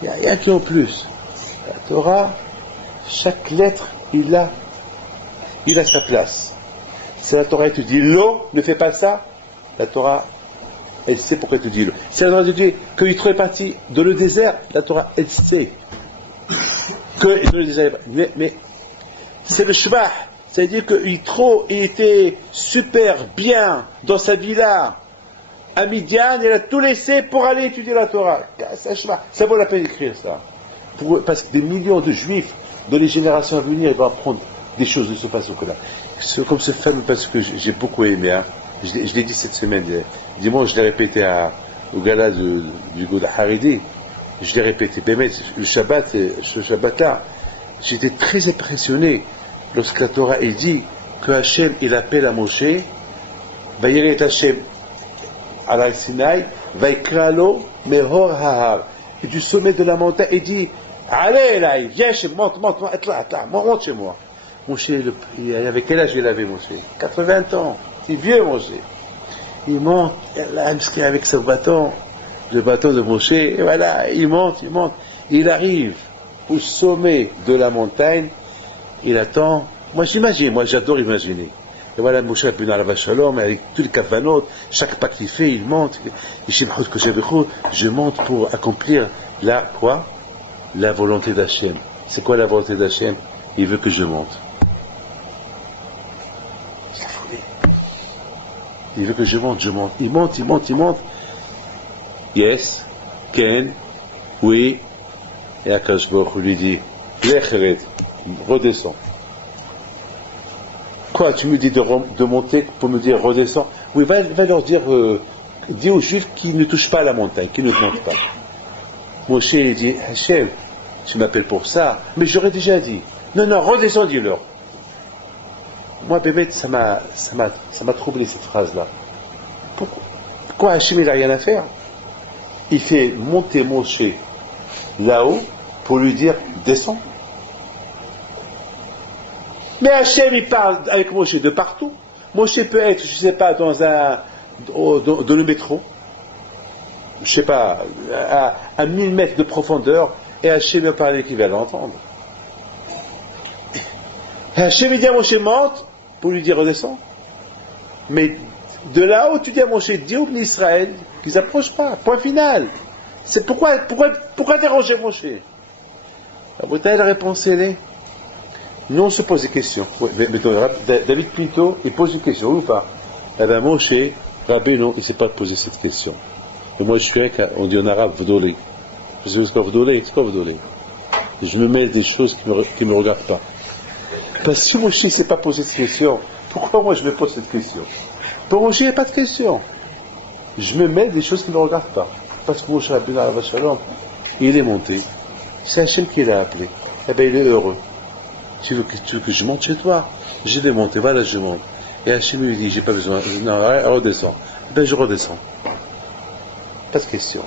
Il n'y a rien qui en plus. La Torah, chaque lettre, il a sa place. Si la Torah te dit l'eau, ne fais pas ça, la Torah, elle sait pourquoi elle te dit l'eau. Si la Torah te dit que Yitro est parti dans le désert, la Torah, elle sait que dans le désert. Mais c'est le shvah. C'est-à-dire que Yitro était super bien dans sa villa à Midian, il a tout laissé pour aller étudier la Torah. Ça vaut la peine d'écrire ça. Parce que des millions de juifs, dans les générations à venir, ils vont apprendre des choses de ce passage-là. Comme ce fameux passage que j'ai beaucoup aimé, hein. Je l'ai dit cette semaine, dimanche je l'ai répété au gala du Goda Haridi, je l'ai répété, le Shabbat-là, j'étais très impressionné lorsque la Torah il dit que Hachem il appelle à Moshe, Vayiret Hachem à la Sinaï, Vaikralo Mehor Hahar, et du sommet de la montagne il dit allez là, viens chez moi, monte chez moi. Moshe, il avait quel âge il avait Moshe? 80 ans, c'est vieux Moshe. Il monte, avec son bâton, le bâton de Moshe, et voilà, il monte, il arrive au sommet de la montagne. Il attend. Moi j'imagine, j'adore imaginer. Et voilà Moshe Rabbeinu alav shalom avec tous les kavanot, chaque pas qu'il fait, il monte. Je monte pour accomplir la volonté d'Hachem. C'est quoi la volonté d'Hachem? Il veut que je monte. Il veut que je monte. Il monte. Yes, Ken, oui. Et Akash Baruch Hu lui dit, Lecheret. Redescends. Quoi, tu me dis de monter pour me dire redescends? Oui, va leur dire, dis aux Juifs qu'ils ne touchent pas à la montagne, qu'ils ne montent pas. Moshe dit, Hachem, tu m'appelles pour ça, mais j'aurais déjà dit. Non, redescends, dis-leur. Moi, bébé, ça m'a troublé cette phrase-là. Pourquoi Hachem il n'a rien à faire? Il fait monter Moshe là-haut pour lui dire descends. Mais Hachem, il parle avec Moshe de partout. Moshe peut être, je ne sais pas, dans le métro, je ne sais pas, à 1000 mètres de profondeur, et Hachem va parler qu'il va l'entendre. Et Hachem, il dit à Moshe, monte, pour lui dire redescends. Mais de là-haut, tu dis à Moshe, dis aux Israël qu'ils n'approchent pas. Point final. C'est pourquoi déranger Moshe? La réponse, elle est nous, on se pose des questions. Oui, mais David Pinto, il pose une question, ou pas? Eh bien, Moshe Rabbeinu, il ne sait pas poser cette question. Et moi, je suis on dit en arabe, vdolé. Vous savez ce qu'est vdolé? C'est quoi vdolé? Je me mêle des choses qui ne me regardent pas. Parce que Moshe ne sait pas poser cette question. Pourquoi moi, je me pose cette question? Pour Moshe, il n'y a pas de question. Je me mêle des choses qui ne me regardent pas. Parce que Moshe Rabbeinu, alav shalom, il est monté. C'est Hachem qui l'a appelé. Eh bien, il est heureux. Tu veux que je monte chez toi? Je vais monter, voilà, je monte. Et Hachem lui dit, j'ai pas besoin. Non, redescends. Ben, je redescends. Pas de question.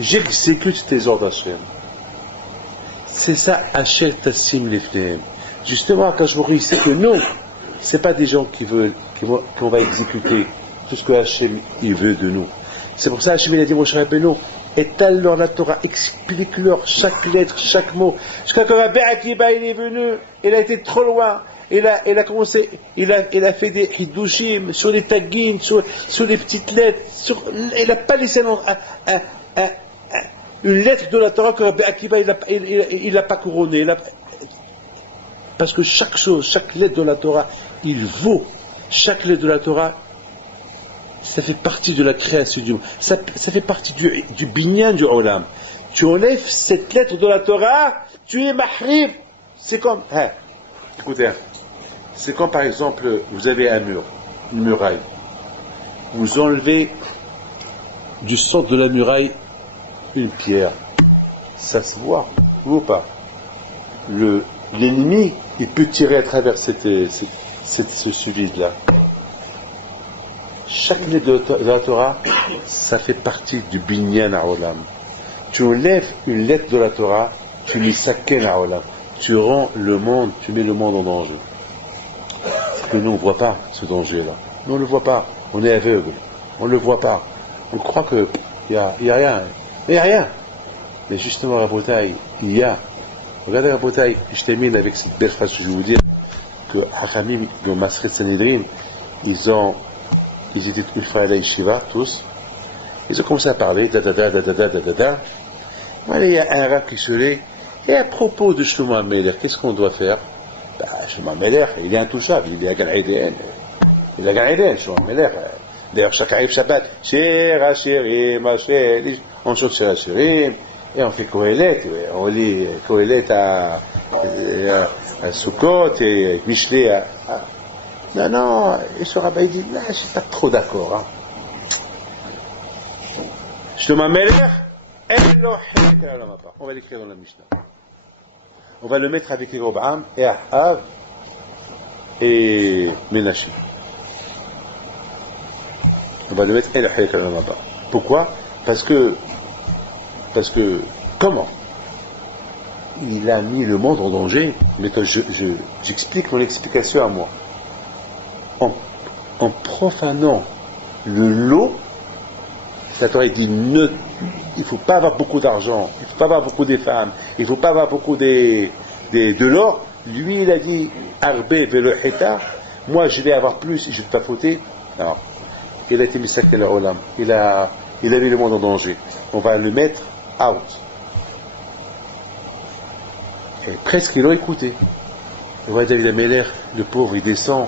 J'exécute tes ordres, Hachem. C'est ça, Hachem tassim lefnehem. Justement, quand je vous sait que nous, c'est pas des gens qu'on va exécuter tout ce que Hachem il veut de nous. C'est pour ça Hachem il a dit, Moshe Rabbeinu, étale-leur la Torah, explique-leur chaque lettre, chaque mot. Jusqu'à quand Rabbi Akiba il est venu, il a été trop loin, il a commencé, il a fait des hidushim sur les taggines, sur les petites lettres, il n'a pas laissé une lettre de la Torah que Rabbi Akiba il l'a pas couronnée. Parce que chaque chose, chaque lettre de la Torah, il vaut. Chaque lettre de la Torah, ça fait partie de la création du monde. Ça fait partie du binyan du olam. Tu enlèves cette lettre de la Torah, tu es mahrim. C'est comme, écoutez, c'est comme par exemple, vous avez un mur, une muraille. Vous enlevez du centre de la muraille une pierre. Ça se voit, ou pas? L'ennemi, il peut tirer à travers ce vide-là. Chaque lettre de la Torah, ça fait partie du binyan ha'olam. Tu enlèves une lettre de la Torah, tu mets saken ha'olam. Tu rends le monde, tu mets le monde en danger. C'est que nous, on ne voit pas ce danger-là. Nous, on ne le voit pas. On est aveugle. On ne le voit pas. On croit qu'il n'y a rien. Il n'y a rien. Mais justement, Rabotai, il y a. Regardez Rabotai, je termine avec cette belle phrase que je vais vous dire, que Hachamim, de Masret Sanhedrin, ils étaient une fois à la yeshiva, tous. Ils ont commencé à parler, Voilà, il y a un rab qui se lève. Et à propos de Shlomo HaMelech, qu'est-ce qu'on doit faire? Shlomo HaMelech, il est intouchable, il est à Gan Eden. Il est à Gan Eden, Shlomo HaMelech. D'ailleurs, chaque Arif Shabbat, Cher HaShirim, on chante Cher HaShirim, et on fait Kohelet, on lit Kohelet à Sukkot, et Mishlei à... Non, et ce rabbin dit, là, je suis pas trop d'accord. Shlomo HaMelech, on va l'écrire dans la Mishnah. On va le mettre avec Yeroboam et Ahav et Menachem. On va le mettre El Hayek al-Maba. Pourquoi? Parce que comment? Il a mis le monde en danger, mais que j'explique mon explication à moi. En profanant le lot, la Torah dit il ne faut pas avoir beaucoup d'argent, il ne faut pas avoir beaucoup de femmes, il ne faut pas avoir beaucoup de l'or. Lui, il a dit Arbe velo heta, moi je vais avoir plus et je ne vais pas fauter. Non. Il a été mis saké la olam. Il a mis le monde en danger. On va le mettre out. Et presque ils l'ont écouté. Le roi David HaMelech, le pauvre, il descend.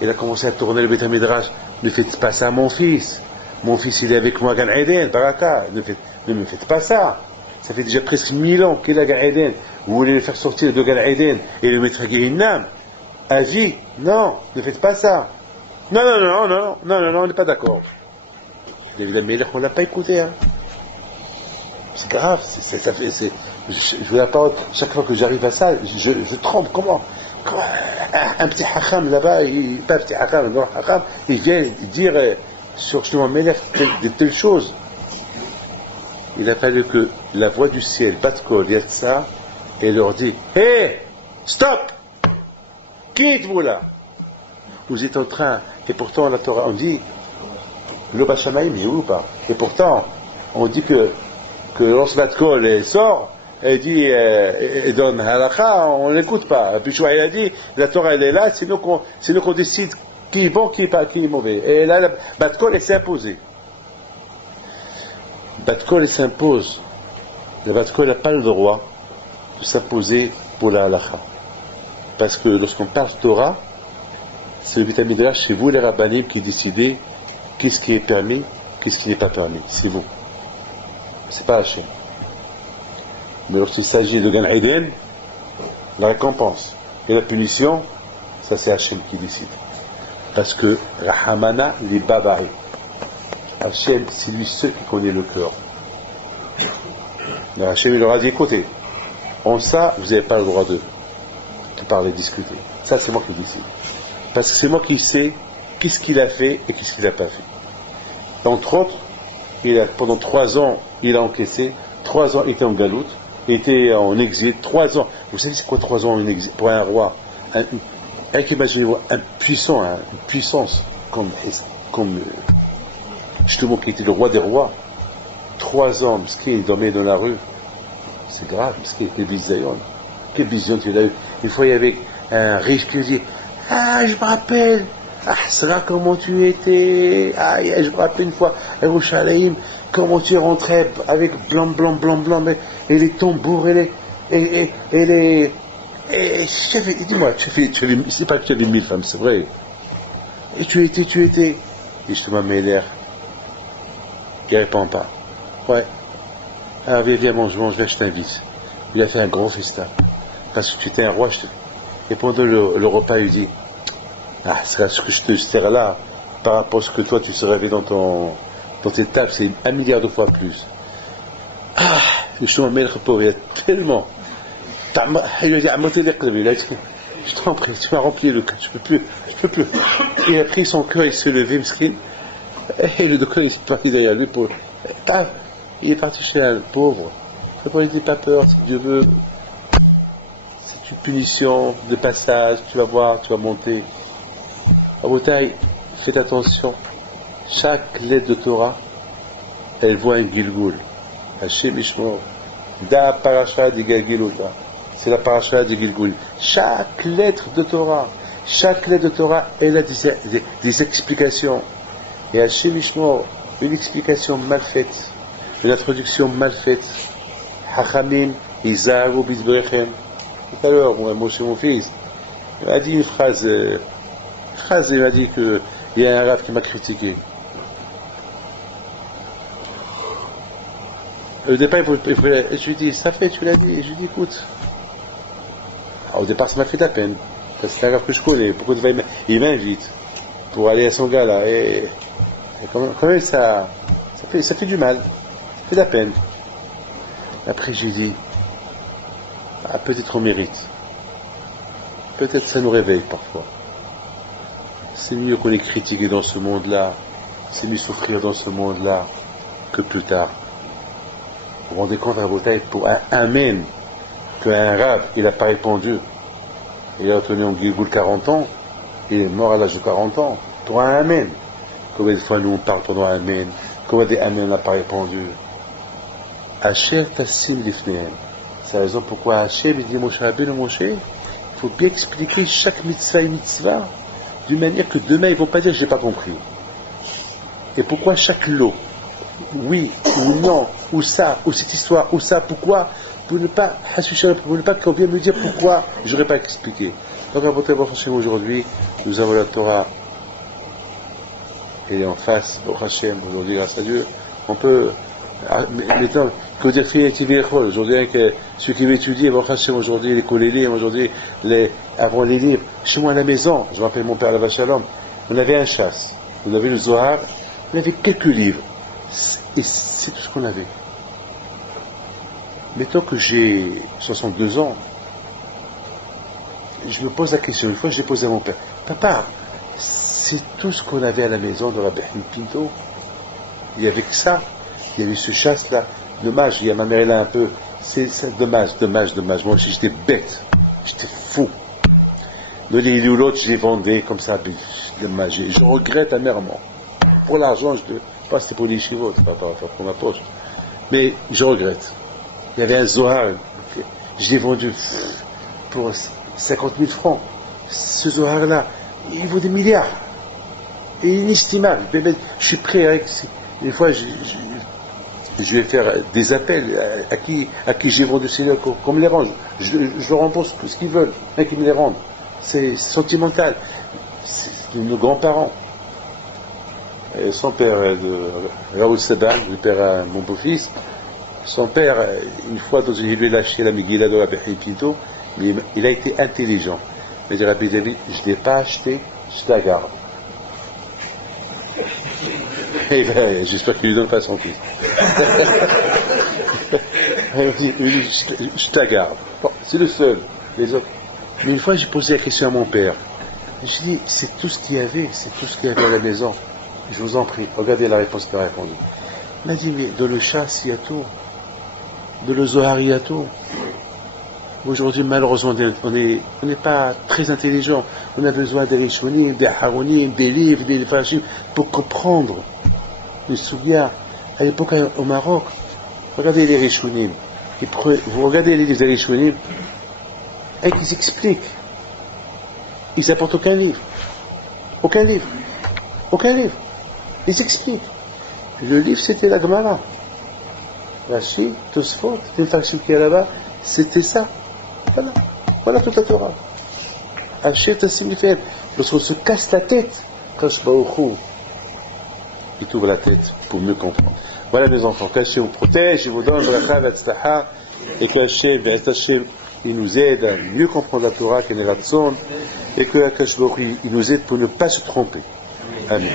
Il a commencé à tourner le Beth HaMidrash. Ne faites pas ça à mon fils. Mon fils, il est avec moi à Gan Eden, Baraka. Ne me faites pas ça. Ça fait déjà presque 1000 ans qu'il est à Gan Eden. Vous voulez le faire sortir de Gan Eden et le mettre à Gehinam? À vie? Non, ne faites pas ça. Non, on n'est pas d'accord. David HaMelech, on ne l'a pas écouté. Hein. C'est grave. Je vous la parole. Chaque fois que j'arrive à ça, je tremble. Comment un petit hacham là-bas, pas un petit hacham, un grand hacham, il vient dire sur Shlomo HaMelech de telles choses. Il a fallu que la voix du ciel, Bat-Kol, Yatsa, et leur dit hé, stop, qui êtes-vous là? Vous êtes en train, et pourtant la Torah, on dit le Bachamaïm, il est où ou pas? Et pourtant, on dit que lorsque Bat-Kol sort, elle dit, et donne halakha, on n'écoute pas. Puis il a dit, la Torah elle est là, c'est nous qu'on décide qui est bon, qui est mauvais. Et là, Bat-Kol, elle s'est imposée. Bat-Kol, elle s'impose. La Bat-Kol n'a pas le droit de s'imposer pour la halakha. Parce que lorsqu'on parle Torah, c'est le Beth HaMidrash, c'est vous les rabbanim qui décidez qu'est-ce qui est permis, qu'est-ce qui n'est pas permis. C'est vous. C'est pas Hachem. Mais lorsqu'il s'agit de Gan Eden, la récompense et la punition, ça c'est Hachem qui décide. Parce que Rahamana li Babaï. Hachem, c'est lui seul qui connaît le cœur. Mais Hachem, il leur a dit, écoutez, en ça, vous n'avez pas le droit de parler, discuter. Ça, c'est moi qui décide. Parce que c'est moi qui sais qu'est-ce qu'il a fait et qu'est-ce qu'il n'a pas fait. Entre autres, pendant 3 ans, il a encaissé, 3 ans, il était en galoute, il était en exil, 3 ans. Vous savez c'est quoi 3 ans en exil pour un roi? Imaginez-vous une puissance comme justement qui était le roi des rois. 3 ans, parce qu'il dormait dans la rue. C'est grave, parce qu'il était bisayon. Quelle vision tu l'as eu? Une fois, il y avait un riche qui dit, ah, je me rappelle, ah, c'est là comment tu étais, ah, je me rappelle une fois, à Yerushalayim, comment tu rentrais avec blanc, et les tambours, dis-moi, c'est pas que tu avais 1000 femmes, c'est vrai. Et tu étais, et je te m'amène l'air. Il répond pas. Ouais. Alors viens, mange, viens, je t'invite. Il a fait un gros festin. Parce que tu étais un roi, et pendant le repas, il dit, ah, c'est là ce que je te sers là, par rapport à ce que toi tu serais réveillé dans tes tables, c'est 1 milliard de fois plus. Ah, et je m'amène le pauvre, il y a tellement. Il a dit, il a dit, je t'en prie, tu m'as rempli le cœur, je peux plus. Il a pris son cœur, il s'est levé, Mskin, et le docteur il est parti derrière lui pour. Paf, il est parti chez un pauvre. Il dit, pas peur, si Dieu veut, c'est une punition de passage, tu vas voir, tu vas monter. À Botaï, faites attention, chaque lettre de Torah, elle voit un Gilgul. Hashem Ishmor, Da Parasha di Gilgulota. C'est la Parasha di Gilgul. Chaque lettre de Torah, elle a des explications. Et Hashem Ishmor, une explication mal faite, une introduction mal faite. Hachamim, Izaru Bizbrechem. Tout à l'heure, moi, chez mon fils, il m'a dit une phrase, il m'a dit qu'il y a un arabe qui m'a critiqué. Au départ, je lui dis, ça fait, tu l'as dit, et je lui dis, écoute. Alors, au départ, ça m'a fait de la peine, parce que c'est un arabe que je connais, pourquoi il m'invite pour aller à son gars là, et quand même, ça fait du mal, ça fait de la peine. Après, j'ai dit, ah, peut-être on mérite. Peut-être ça nous réveille parfois. C'est mieux qu'on est critiqué dans ce monde-là, c'est mieux souffrir dans ce monde-là que plus tard. Vous vous rendez compte à Botaï, pour un Amen, qu'un arabe, il n'a pas répondu. Il a tenu en Gilgul 40 ans, il est mort à l'âge de 40 ans. Pour un Amen. Combien de fois nous on parle pendant un Amen? Combien d'Amen n'a pas répondu? Hachem Tassim Lifnehem. C'est la raison pourquoi Hachem, il dit Moshe Rabbeinu, Moshe, il faut bien expliquer chaque mitzvah et mitzvah d'une manière que demain ils ne vont pas dire j'ai pas compris. Et pourquoi chaque lot? Oui, ou non, ou ça, ou cette histoire, ou ça, pourquoi? Pour ne pas qu'on vienne me dire pourquoi je n'aurais pas expliqué. Donc à votre aujourd'hui, nous avons la Torah, elle est en face, au Hachem, aujourd'hui grâce à Dieu, on peut, maintenant, que dire aujourd'hui, ceux qui m'étudient, aujourd'hui, les collègues, aujourd'hui, avant les livres, chez moi à la maison, je rappelle mon père la Shalom, on avait un chasse, on avait le Zohar, on avait quelques livres, et c'est tout ce qu'on avait. Maintenant que j'ai 62 ans, je me pose la question, une fois je l'ai posé à mon père, papa, c'est tout ce qu'on avait à la maison dans la Behim Pinto, il y avait que ça. Il y avait ce chasse-là. Dommage, il y a ma mère là un peu. C'est dommage. Moi aussi, j'étais bête. J'étais fou. Les loulottes, je les vendais comme ça. Dommage. Je regrette amèrement. Pour l'argent, pas c'était pour les chivaux, pas pour ma poche. Mais je regrette. Il y avait un Zohar. Je l'ai vendu pour 50 000 francs. Ce Zohar-là, il vaut des milliards. Et inestimable. Je suis prêt avec. Des fois, je vais faire des appels à qui j'ai vendu ces livres, qu'on me les rende. Je leur rembourse ce qu'ils veulent, mais qu'ils me les rendent. C'est sentimental. C'est de nos grands-parents. Et son père, Raoul Seban, le père à mon beau-fils, son père, une fois, il lui a lâché la Megillah de la Behim Pinto, mais il a été intelligent. Il a dit, Rabbi David, je ne l'ai pas acheté, je la garde. Eh ben, j'espère qu'il lui donne pas son fils. Je te la garde. Bon, c'est le seul. Les autres. Mais une fois, j'ai posé la question à mon père. Je lui ai dit, c'est tout ce qu'il y avait, à la maison. Je vous en prie, regardez la réponse qu'il a répondu. Il m'a dit, mais dans le chasse, il y a tout. Dans le Zohar, il y a tout. Aujourd'hui, malheureusement, on n'est pas très intelligent. On a besoin des Rishonim, des Haronim, des livres, des Fashim, pour comprendre une soubia. À l'époque, au Maroc, regardez les Rishounim. Vous regardez les livres des Rishounim, et qu'ils expliquent. Ils n'apportent aucun livre. Aucun livre. Aucun livre. Ils expliquent. Le livre, c'était la Gemara. Rashi, Tosfot, une faction qui est là-bas, c'était ça. Voilà. Voilà toute la Torah. Hachet Tassimifel. Lorsqu'on se casse la tête, Kash Baruch il t'ouvre la tête pour mieux comprendre. Voilà mes enfants, qu'Hachem vous protège, il vous donne bracha v'atzlacha, et que Hachem, il nous aide à mieux comprendre la Torah, qu'elle est la tzon, et que Hakadosh Baruch Hu, il nous aide pour ne pas se tromper. Amen.